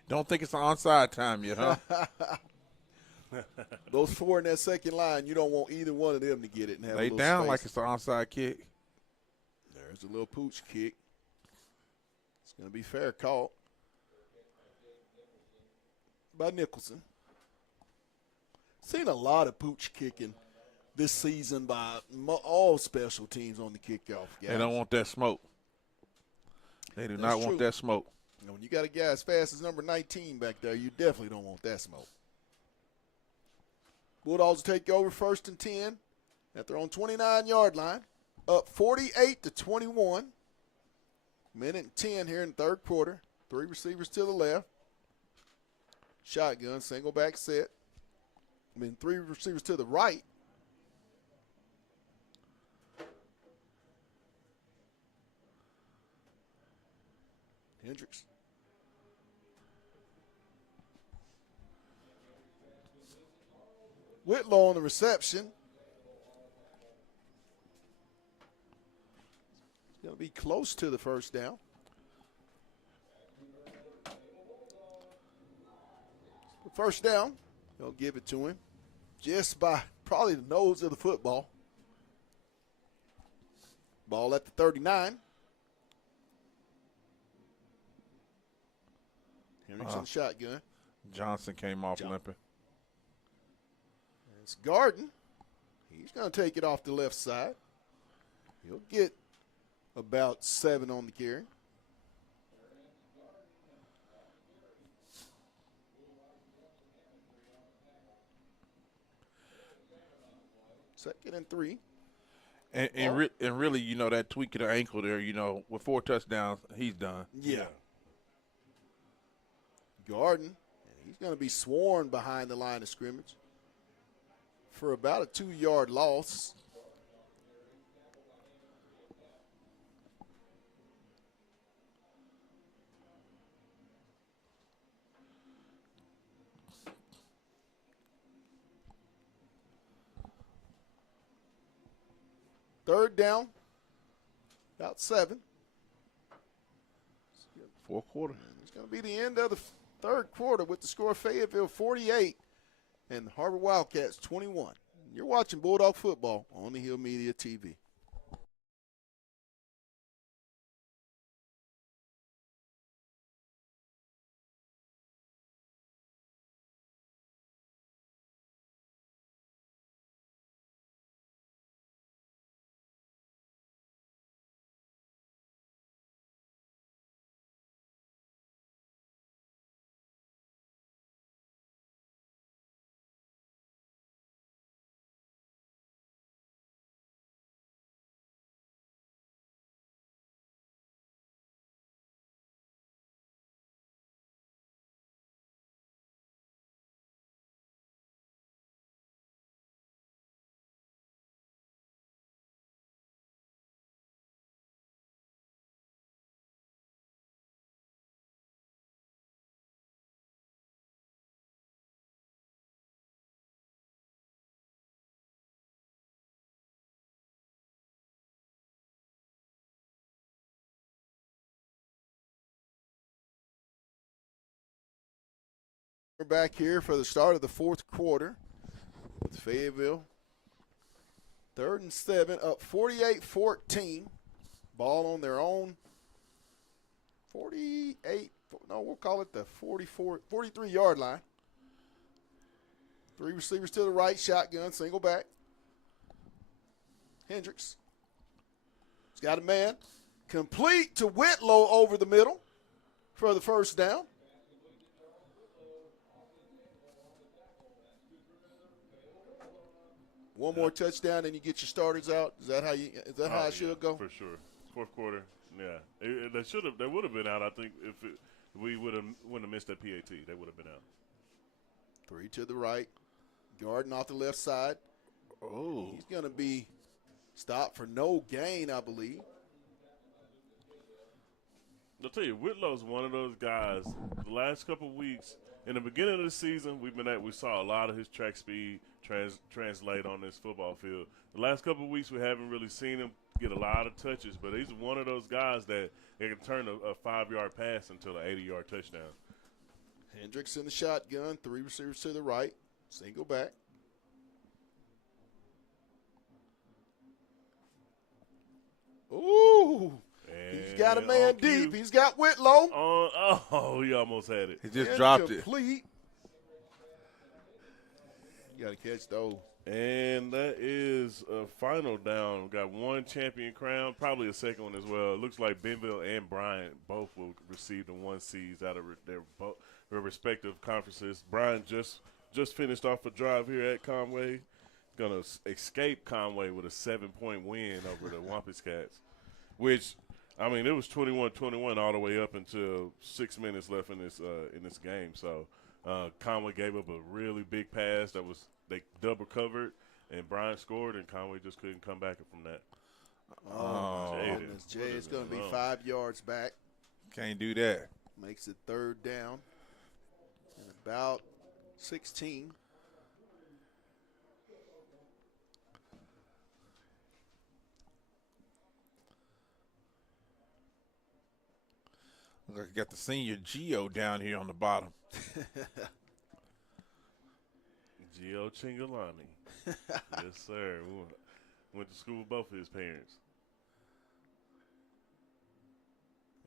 Don't think it's onside time yet, huh? Those four in that second line, you don't want either one of them to get it and have Lay a little down space. like it's an onside kick. There's a little pooch kick. It's going to be fair call by Nicholson. Seen a lot of pooch kicking this season by all special teams on the kickoff. Guys. They don't want that smoke. They do not want that smoke. You know, when you got a guy as fast as number 19 back there, you definitely don't want that smoke. Bulldogs take over 1st and 10 at their own 29-yard line. Up 48-21. Minute and 10 here in the third quarter. 3 receivers to the left. Shotgun, single back set. 3 receivers to the right. Hendricks. Whitlow on the reception. It's going to be close to the first down. First down, they'll give it to him just by probably the nose of the football. Ball at the 39. Hendricks in the shotgun. Johnson came off limping. It's Garden. He's going to take it off the left side. He'll get about 7 on the carry. Second and 3. And really, you know, that tweak of the ankle there, you know, with 4 touchdowns, he's done. Yeah. Garden, and he's going to be sworn behind the line of scrimmage for about a 2-yard loss. Third down, about 7. Fourth quarter. It's going to be the end of the third quarter with the score Fayetteville 48 and the Harber Wildcats 21. You're watching Bulldog football on the Hill Media TV. We're back here for the start of the fourth quarter with Fayetteville. 3rd and 7, up 48-14. Ball on their own 48, no, we'll call it the 43-yard line. 3 receivers to the right, shotgun, single back. Hendricks. He's got a man. Complete to Whitlow over the middle for the first down. One more touchdown, and you get your starters out. Is that how it should go? For sure. Fourth quarter, yeah. They would have been out. I think if we wouldn't have missed that PAT, they would have been out. 3 to the right, Garden off the left side. Oh, He's going to be stopped for no gain, I believe. I'll tell you, Whitlow's one of those guys. The last couple of weeks, in the beginning of the season, we saw a lot of his track speed translate on this football field. The last couple of weeks, we haven't really seen him get a lot of touches, but he's one of those guys that can turn a 5-yard pass into an 80-yard touchdown. Hendricks in the shotgun, 3 receivers to the right, single back. Ooh, he's got a man deep. He's got Whitlow. He almost had it. He just dropped it. Complete. You got to catch those. And that is a final down. We got one champion crown, probably a second one as well. It looks like Benville and Bryant both will receive the 1 seeds out of their respective conferences. Bryant just finished off a drive here at Conway. Going to escape Conway with a 7-point win over the Wampus Cats, which, I mean, it was 21-21 all the way up until 6 minutes left in this game. So Conway gave up a really big pass they double covered, and Bryant scored, and Conway just couldn't come back from that. Jay is going to be 5 yards back. Can't do that. Makes it 3rd down and about 16. Look, got the senior Geo down here on the bottom. Gio Chingalani. Yes, sir. Went to school with both of his parents.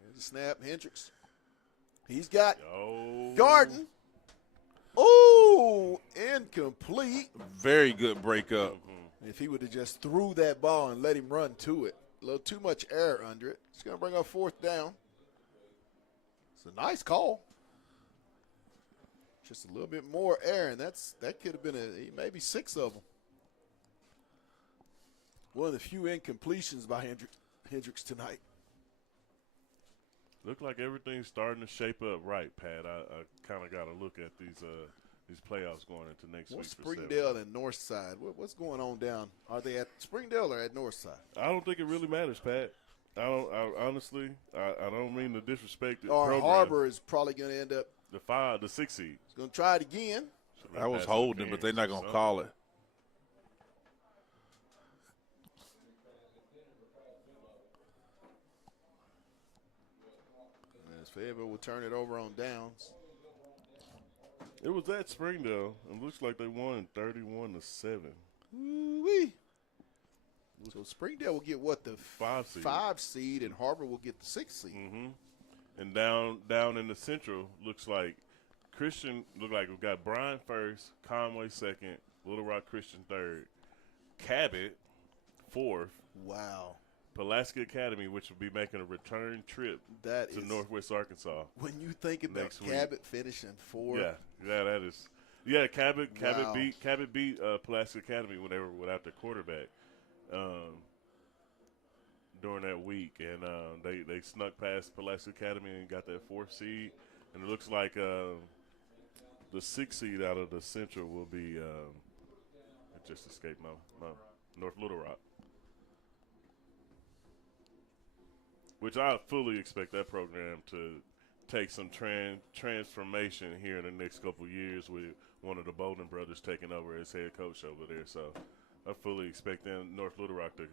There's a snap. Hendricks. He's got Garden. Oh, incomplete. Very good breakup. If he would have just threw that ball and let him run to it. A little too much air under it. It's going to bring up 4th down. It's a nice call. Just a little bit more air, and that could have been maybe 6 of them. One of the few incompletions by Hendricks tonight. Look like everything's starting to shape up right, Pat. I kind of got to look at these playoffs going into next week. Springdale and Northside? What's going on down? Are they at Springdale or at Northside? I don't think it really matters, Pat. Honestly, I don't mean to disrespect it. Or Harber is probably going to end up the 6 seed. He's going to try it again. That was holding, but they're not going to call it. As Fayetteville will turn it over on downs. It was at Springdale. It looks like they won 31-7. Ooh-wee. So Springdale will get what, the 5 seed, and Harber will get the 6 seed. Mm-hmm. And down in the Central, looks like we've got Bryan first, Conway second, Little Rock Christian third, Cabot fourth. Wow. Pulaski Academy, which will be making a return trip to Northwest Arkansas. When you think about Cabot finishing 4th. Yeah, that is. Yeah, Cabot Wow. beat Pulaski Academy when they were without their quarterback during that week, and they snuck past Pulaski Academy and got that 4th seed. And it looks like the 6th seed out of the Central will be it just escaped North Little Rock. Which I fully expect that program to take some transformation here in the next couple of years with one of the Bolden brothers taking over as head coach over there. So I fully expect North Little Rock to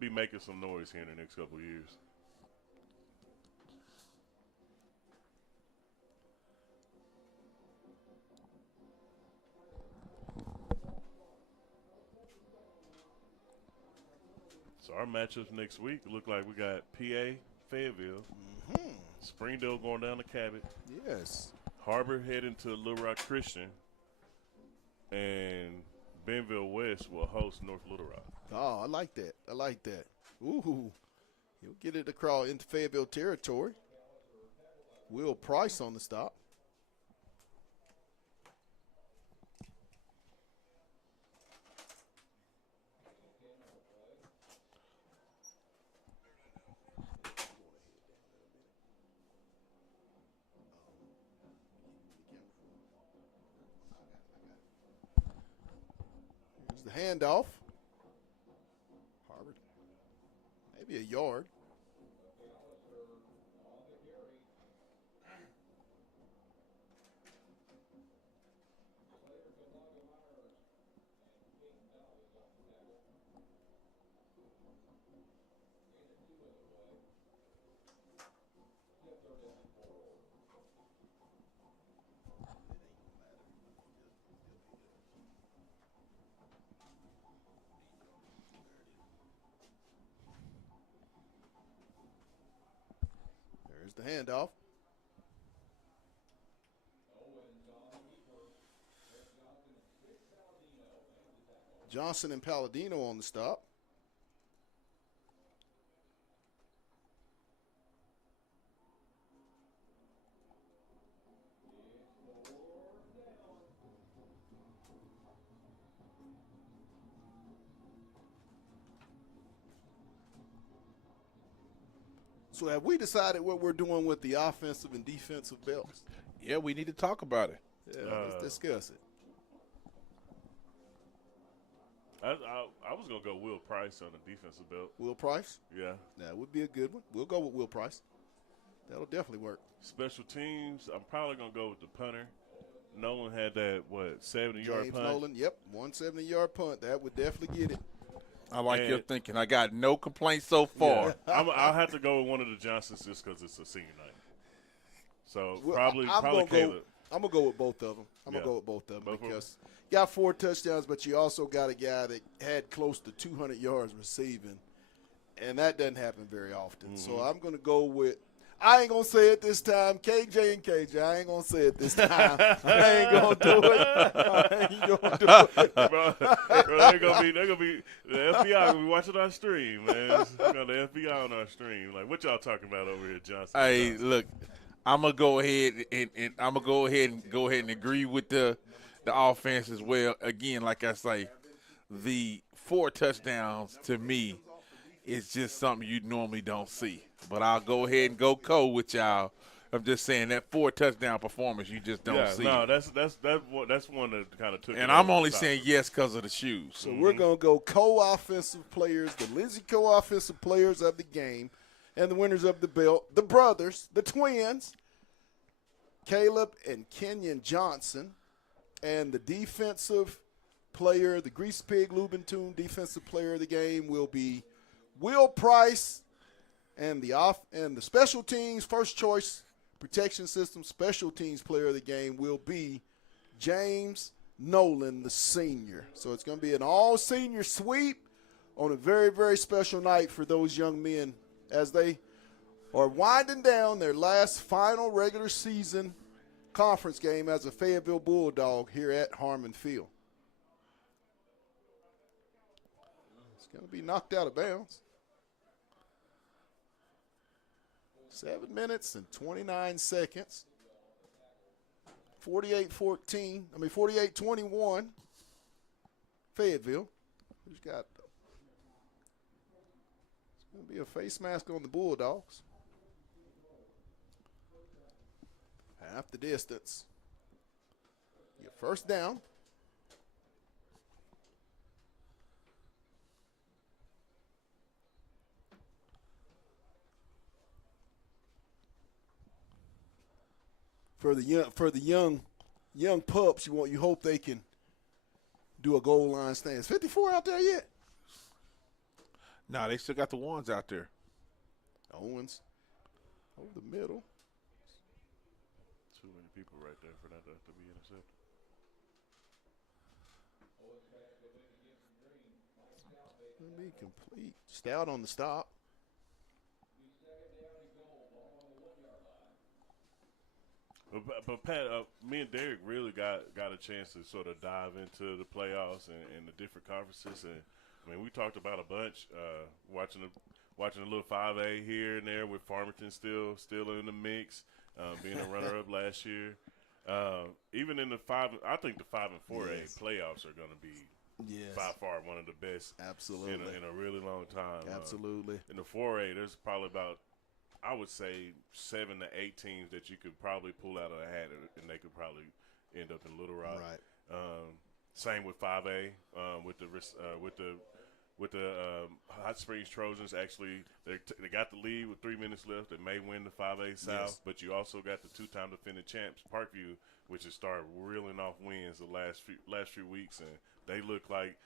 be making some noise here in the next couple of years. So our matchups next week look like we got PA, Fayetteville, Springdale going down to Cabot. Yes. Harber heading to Little Rock Christian, and Benville West will host North Little Rock. Oh, I like that. Ooh. He'll get it across into Fayetteville territory. Will Price on the stop. handoff. Harber, maybe a yard. There's the handoff. Johnson and Palladino on the stop. So have we decided what we're doing with the offensive and defensive belts? Yeah, we need to talk about it. Yeah, let's discuss it. I was going to go Will Price on the defensive belt. Will Price? Yeah. That would be a good one. We'll go with Will Price. That'll definitely work. Special teams, I'm probably going to go with the punter. Nolan had that, 70-yard James punt? Nolan, yep, 170-yard punt. That would definitely get it. I like your thinking. I got no complaints so far. Yeah. I'll have to go with one of the Johnsons just because it's a senior night. So probably Caleb. I'm going to go with both of them. I'm going to go with both of them because you got 4 touchdowns, but you also got a guy that had close to 200 yards receiving, and that doesn't happen very often. So I'm going to go with – I ain't going to say it this time. KJ and KJ, I ain't going to say it this time. I ain't going to do it. I ain't going to do it. Bro, they're gonna be the FBI gonna be watching our stream, man. We got the FBI on our stream. Like, what y'all talking about over here, Johnson? Hey, look, I'm gonna go ahead and agree with the offense as well. Again, like I say, the 4 touchdowns to me is just something you normally don't see. But I'll go ahead and go with y'all. I'm just saying that 4 touchdown performance you just don't see. No, that's one that kind of took. And I'm only saying yes because of the shoes. So we're going to go co-offensive players, the Lindsay co-offensive players of the game, and the winners of the belt, the brothers, the twins, Caleb and Kenyon Johnson, and the defensive player, the Grease Pig Lubentune defensive player of the game will be Will Price, and the special teams first choice protection system special teams player of the game will be James Nolan, the senior. So it's going to be an all-senior sweep on a very, very special night for those young men as they are winding down their last final regular season conference game as a Fayetteville Bulldog here at Harmon Field. It's going to be knocked out of bounds. 7 minutes and 29 seconds. 48-21. Fayetteville. Who's got? It's going to be a face mask on the Bulldogs. Half the distance. Your first down. For the young pups, you hope they can do a goal line stand. Is 54 out there yet? No, they still got the ones out there. Owens over the middle. Too many people right there for that to be intercepted. It'll be complete. Stout on the stop. But Pat, me and Derek really got a chance to sort of dive into the playoffs and the different conferences, and I mean we talked about a bunch. Watching a little 5A here and there with Farmington still in the mix, being a runner-up last year. Even in the 5, I think the 5 and 4A playoffs are going to be by far one of the best. Absolutely. In a really long time. Absolutely. In the 4A, there's probably about, I would say, 7 to 8 teams that you could probably pull out of the hat, and they could probably end up in Little Rock. Right. Same with 5A with the Hot Springs Trojans. Actually, they got the lead with 3 minutes left. They may win the 5A South, but you also got the two-time defending champs, Parkview, which has started reeling off wins the last few weeks, and they look like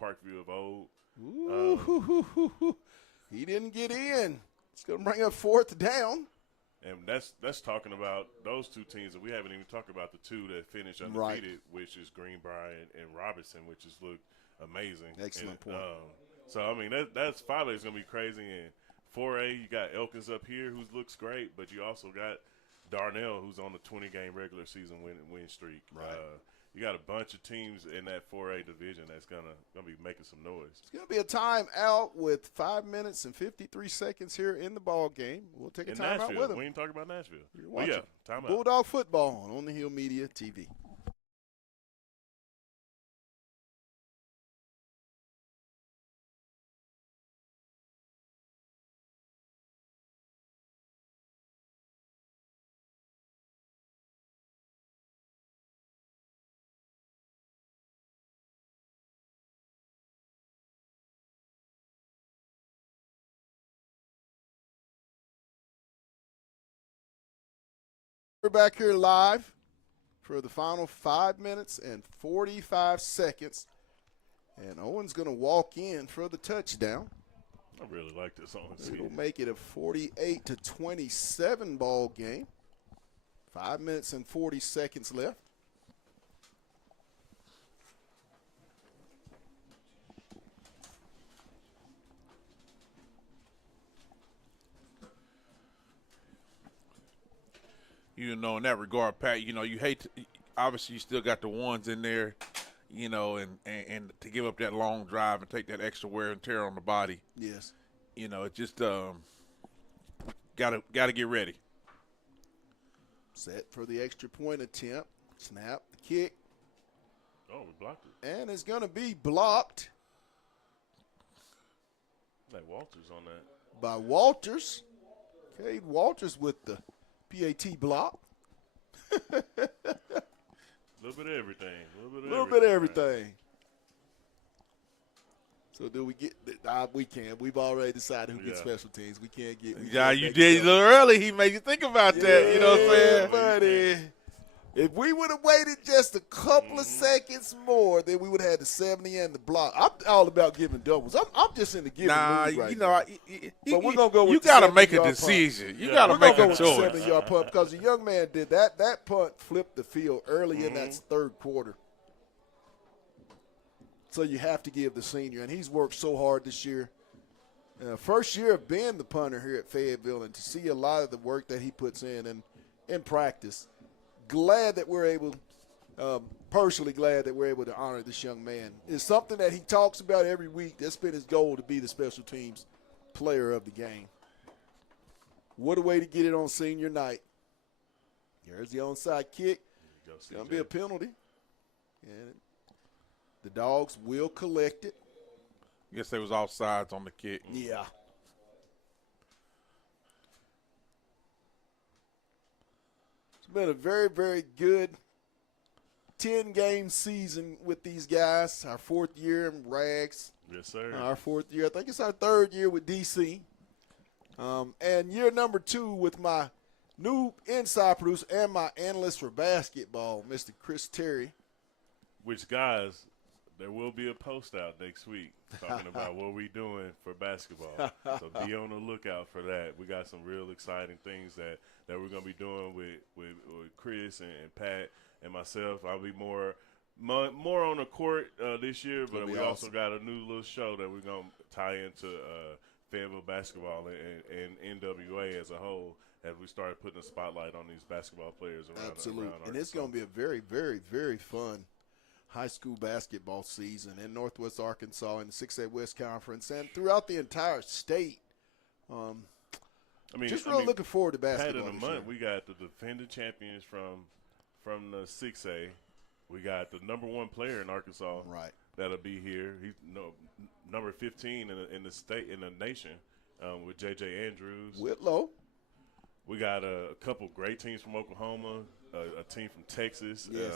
Parkview of old. He didn't get in. It's going to bring up 4th down. And that's talking about those two teams, and we haven't even talked about the two that finished undefeated, which is Greenbrier and Robertson, which has looked amazing. Excellent point. So, I mean, that's 5A is going to be crazy. And 4A, you got Elkins up here who looks great, but you also got Darnell who's on the 20-game regular season win streak. Right. You got a bunch of teams in that 4A division that's gonna be making some noise. It's gonna be a timeout with 5 minutes and 53 seconds here in the ball game. We'll take a timeout with them. We ain't talking about Nashville. You're watching timeout. Bulldog football on the Hill Media TV. We're back here live for the final 5 minutes and 45 seconds. And Owen's going to walk in for the touchdown. I really like this on. It'll make it a 48-27 ball game. 5 minutes and 40 seconds left. In that regard, Pat, you hate to, obviously you still got the ones in there, and to give up that long drive and take that extra wear and tear on the body. Yes. It just gotta get ready. Set for the extra point attempt. Snap, the kick. Oh, we blocked it. And it's going to be blocked. Like Walters on that. By Walters. Cade Walters with the PAT block. A little bit of everything. A little bit of everything. So do we get we can't. We've already decided who gets special teams. We can't get. You did a little early. He made you think about that. You know what I'm saying? Buddy. If we would have waited just a couple of seconds more, then we would have had the 70 and the block. I'm all about giving doubles. I'm just in the giving mood right now. But we're gonna go with you got to make a decision. You got to make a choice. We're gonna go with the 70-yard punt because the young man did that. That punt flipped the field early in that third quarter. So you have to give the senior, and he's worked so hard this year. First year of being the punter here at Fayetteville, and to see a lot of the work that he puts in practice. Glad that we're able, personally glad that we're able to honor this young man. It's something that he talks about every week. That's been his goal, to be the special teams player of the game. What a way to get it on senior night. There's the onside kick. It's going to be a penalty. And the Dogs will collect it. I guess they was offsides on the kick. Yeah. It's been a very, very good 10-game season with these guys. Our 4th year in Rags. Yes, sir. Our 4th year. I think it's our 3rd year with DC. And year number 2 with my new inside producer and my analyst for basketball, Mr. Chris Terry. Which, guys, there will be a post out next week talking about what we're doing for basketball. So be on the lookout for that. We got some real exciting things that we're going to be doing with Chris and Pat and myself. I'll be more on the court this year, but we also got a new little show that we're going to tie into Fayetteville basketball and NWA as a whole as we start putting a spotlight on these basketball players around. Absolutely. Around and it's going to be a very, very, very fun high school basketball season in Northwest Arkansas in the 6A West Conference and throughout the entire state. Just really looking forward to basketball. Pat, in a month, we got the defending champions from the 6A. We got the number 1 player in Arkansas. Right. That'll be here. He's number 15 in the state, in the nation, with J.J. Andrews. Whitlow. We got a couple great teams from Oklahoma, a team from Texas. Yes.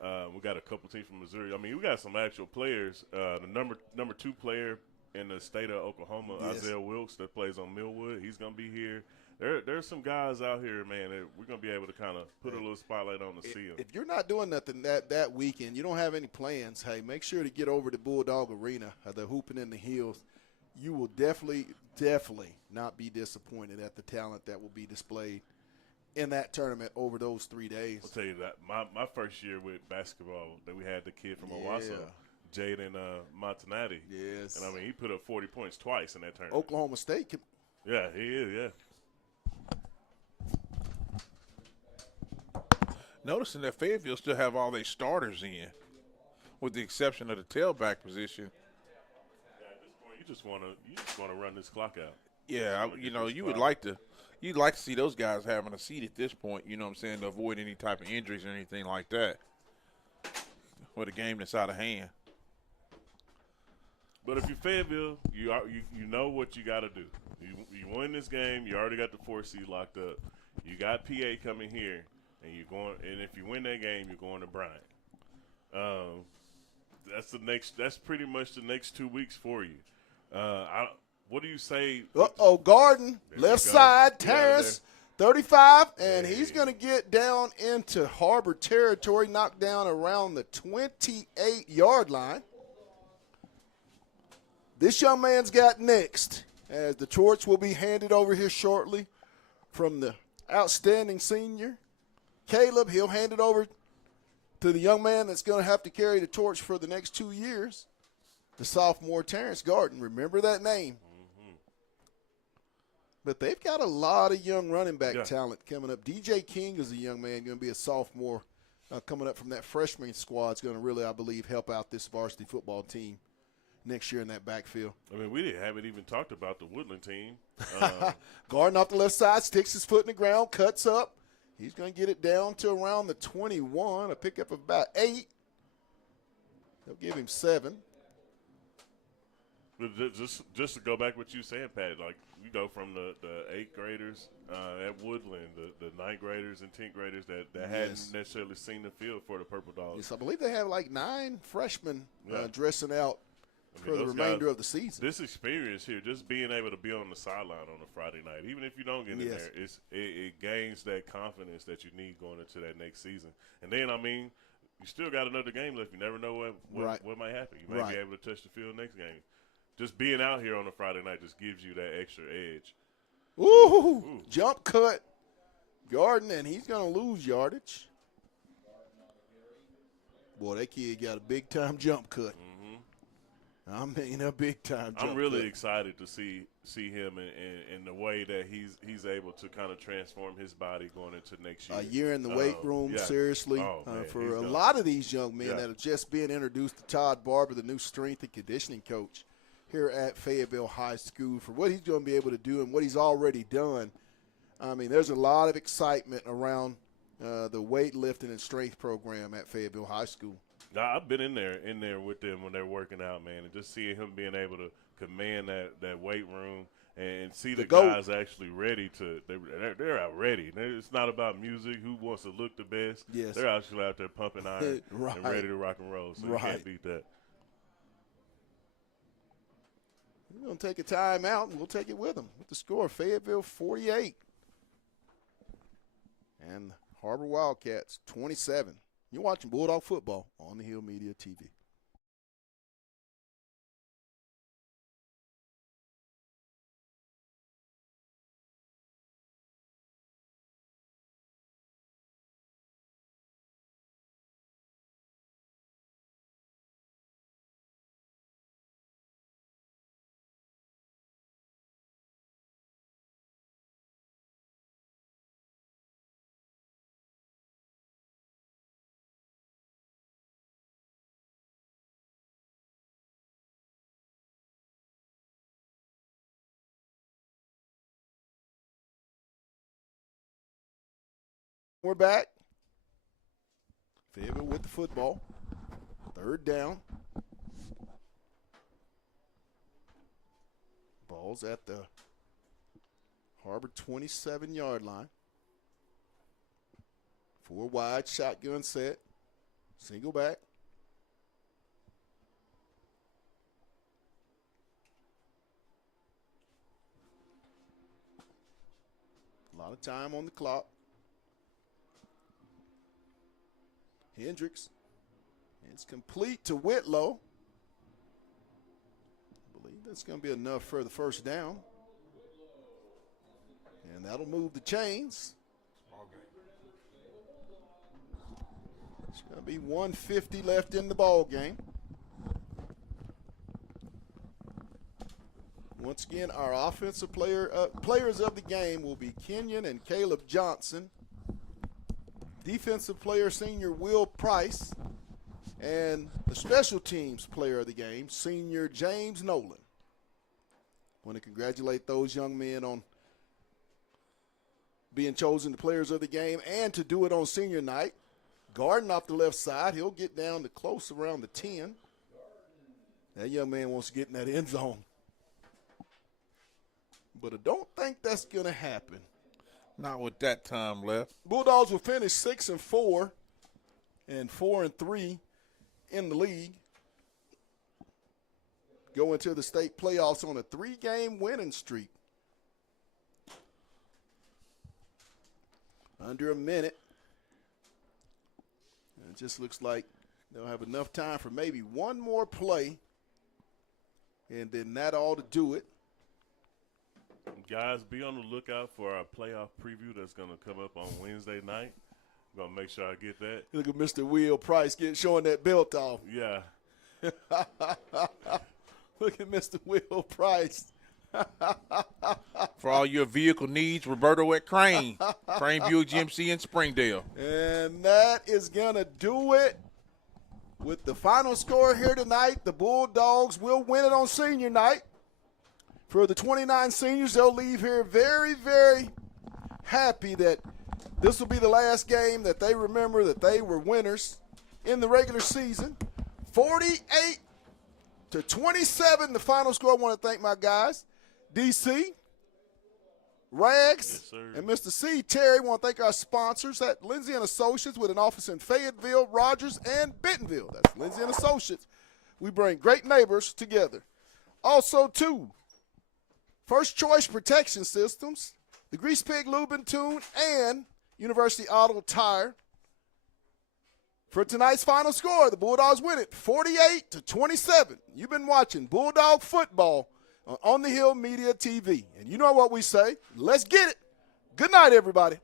We got a couple teams from Missouri. I mean, we got some actual players. The number 2 player in the state of Oklahoma, yes. Isaiah Wilkes, that plays on Millwood. He's going to be here. There's some guys out here, man, that we're going to be able to kind of put a little spotlight on to see them. If you're not doing nothing that weekend, you don't have any plans, hey, make sure to get over to Bulldog Arena, the Hooping in the Hills. You will definitely not be disappointed at the talent that will be displayed in that tournament over those 3 days. I'll tell you that my first year with basketball, that we had the kid from Owasso, Jaden Montanati. Yes. And, I mean, he put up 40 points twice in that tournament. Oklahoma State. Yeah, he is, yeah. Noticing that Fayetteville still have all their starters in, with the exception of the tailback position. Yeah, at this point, you just want to run this clock out. Yeah, you'd like to see those guys having a seat at this point. You know what I'm saying, to avoid any type of injuries or anything like that. With a game that's out of hand. But if you're Fayetteville, you know what you got to do. You win this game. You already got the 4 seed locked up. You got PA coming here. And and if you win that game, you're going to Bryant. That's pretty much the next 2 weeks for you. What do you say? Garden, left side, Terrace, 35, and he's going to get down into Harber territory, knocked down around the 28-yard line. This young man's got next, as the torch will be handed over here shortly from the outstanding senior. Caleb, he'll hand it over to the young man that's going to have to carry the torch for the next 2 years, the sophomore Terrence Garden. Remember that name. Mm-hmm. But they've got a lot of young running back talent coming up. DJ King is a young man, going to be a sophomore coming up from that freshman squad. Is going to really, I believe, help out this varsity football team next year in that backfield. I mean, we haven't even talked about the Woodland team. Garden off the left side, sticks his foot in the ground, cuts up. He's going to get it down to around the 21, a pickup of about 8. They'll give him 7. But just to go back what you said, Pat, like you go from the 8th graders at Woodland, the 9th graders and 10th graders that hadn't necessarily seen the field for the Purple Dogs. Yes, I believe they have like 9 freshmen dressing out for the remainder of the season. This experience here, just being able to be on the sideline on a Friday night, even if you don't get in there, it gains that confidence that you need going into that next season. And then, I mean, you still got another game left. You never know what might happen. You might be able to touch the field next game. Just being out here on a Friday night just gives you that extra edge. Ooh. Jump cut. Garden, and he's going to lose yardage. Boy, that kid got a big-time jump cut. I mean, a big-time jump I'm really cut. excited to see him in the way that he's able to kind of transform his body going into next year. A year in the weight room, seriously. For a lot of these young men that have just been introduced to Todd Barber, the new strength and conditioning coach here at Fayetteville High School, for what he's going to be able to do and what he's already done. I mean, there's a lot of excitement around the weightlifting and strength program at Fayetteville High School. I've been in there with them when they're working out, man, and just seeing him being able to command that weight room and see the guys actually ready to – they're out ready. It's not about music, who wants to look the best. Yes. They're actually out there pumping iron and ready to rock and roll, so you can't beat that. We're going to take a timeout, and we'll take it with them. With the score, Fayetteville 48 and Harber Wildcats 27. You're watching Bulldog football on the Hill Media TV. We're back. Fayetteville with the football. 3rd down. Ball's at the Harber 27-yard line. 4 wide, shotgun set. Single back. A lot of time on the clock. Hendricks. It's complete to Whitlow. I believe that's going to be enough for the first down. And that'll move the chains. It's going to be 1:50 left in the ball game. Once again, our offensive players of the game will be Kenyon and Caleb Johnson. Defensive player, senior Will Price. And the special teams player of the game, senior James Nolan. Want to congratulate those young men on being chosen the players of the game and to do it on senior night. Garden off the left side. He'll get down to close around the 10. That young man wants to get in that end zone. But I don't think that's going to happen. Not with that time left. Bulldogs will finish 6-4 and 4-3 in the league. Go into the state playoffs on a 3-game winning streak. Under a minute. And it just looks like they'll have enough time for maybe one more play. And then that all to do it. Guys, be on the lookout for our playoff preview that's going to come up on Wednesday night. I'm going to make sure I get that. Look at Mr. Will Price showing that belt off. Yeah. Look at Mr. Will Price. For all your vehicle needs, Roberto at Crane. Crane Buick GMC in Springdale. And that is going to do it. With the final score here tonight, the Bulldogs will win it on senior night. For the 29 seniors, they'll leave here very, very happy that this will be the last game that they remember that they were winners in the regular season. 48-27, the final score. I want to thank my guys, DC, Rags, yes, and Mr. C. Terry. I want to thank our sponsors at Lindsay & Associates with an office in Fayetteville, Rogers, and Bentonville. That's Lindsay & Associates. We bring great neighbors together. Also, too, First Choice Protection Systems, the Grease Pig Lube and Tune, and University Auto Tire. For tonight's final score, the Bulldogs win it 48-27. You've been watching Bulldog football on the Hill Media TV. And you know what we say. Let's get it. Good night, everybody.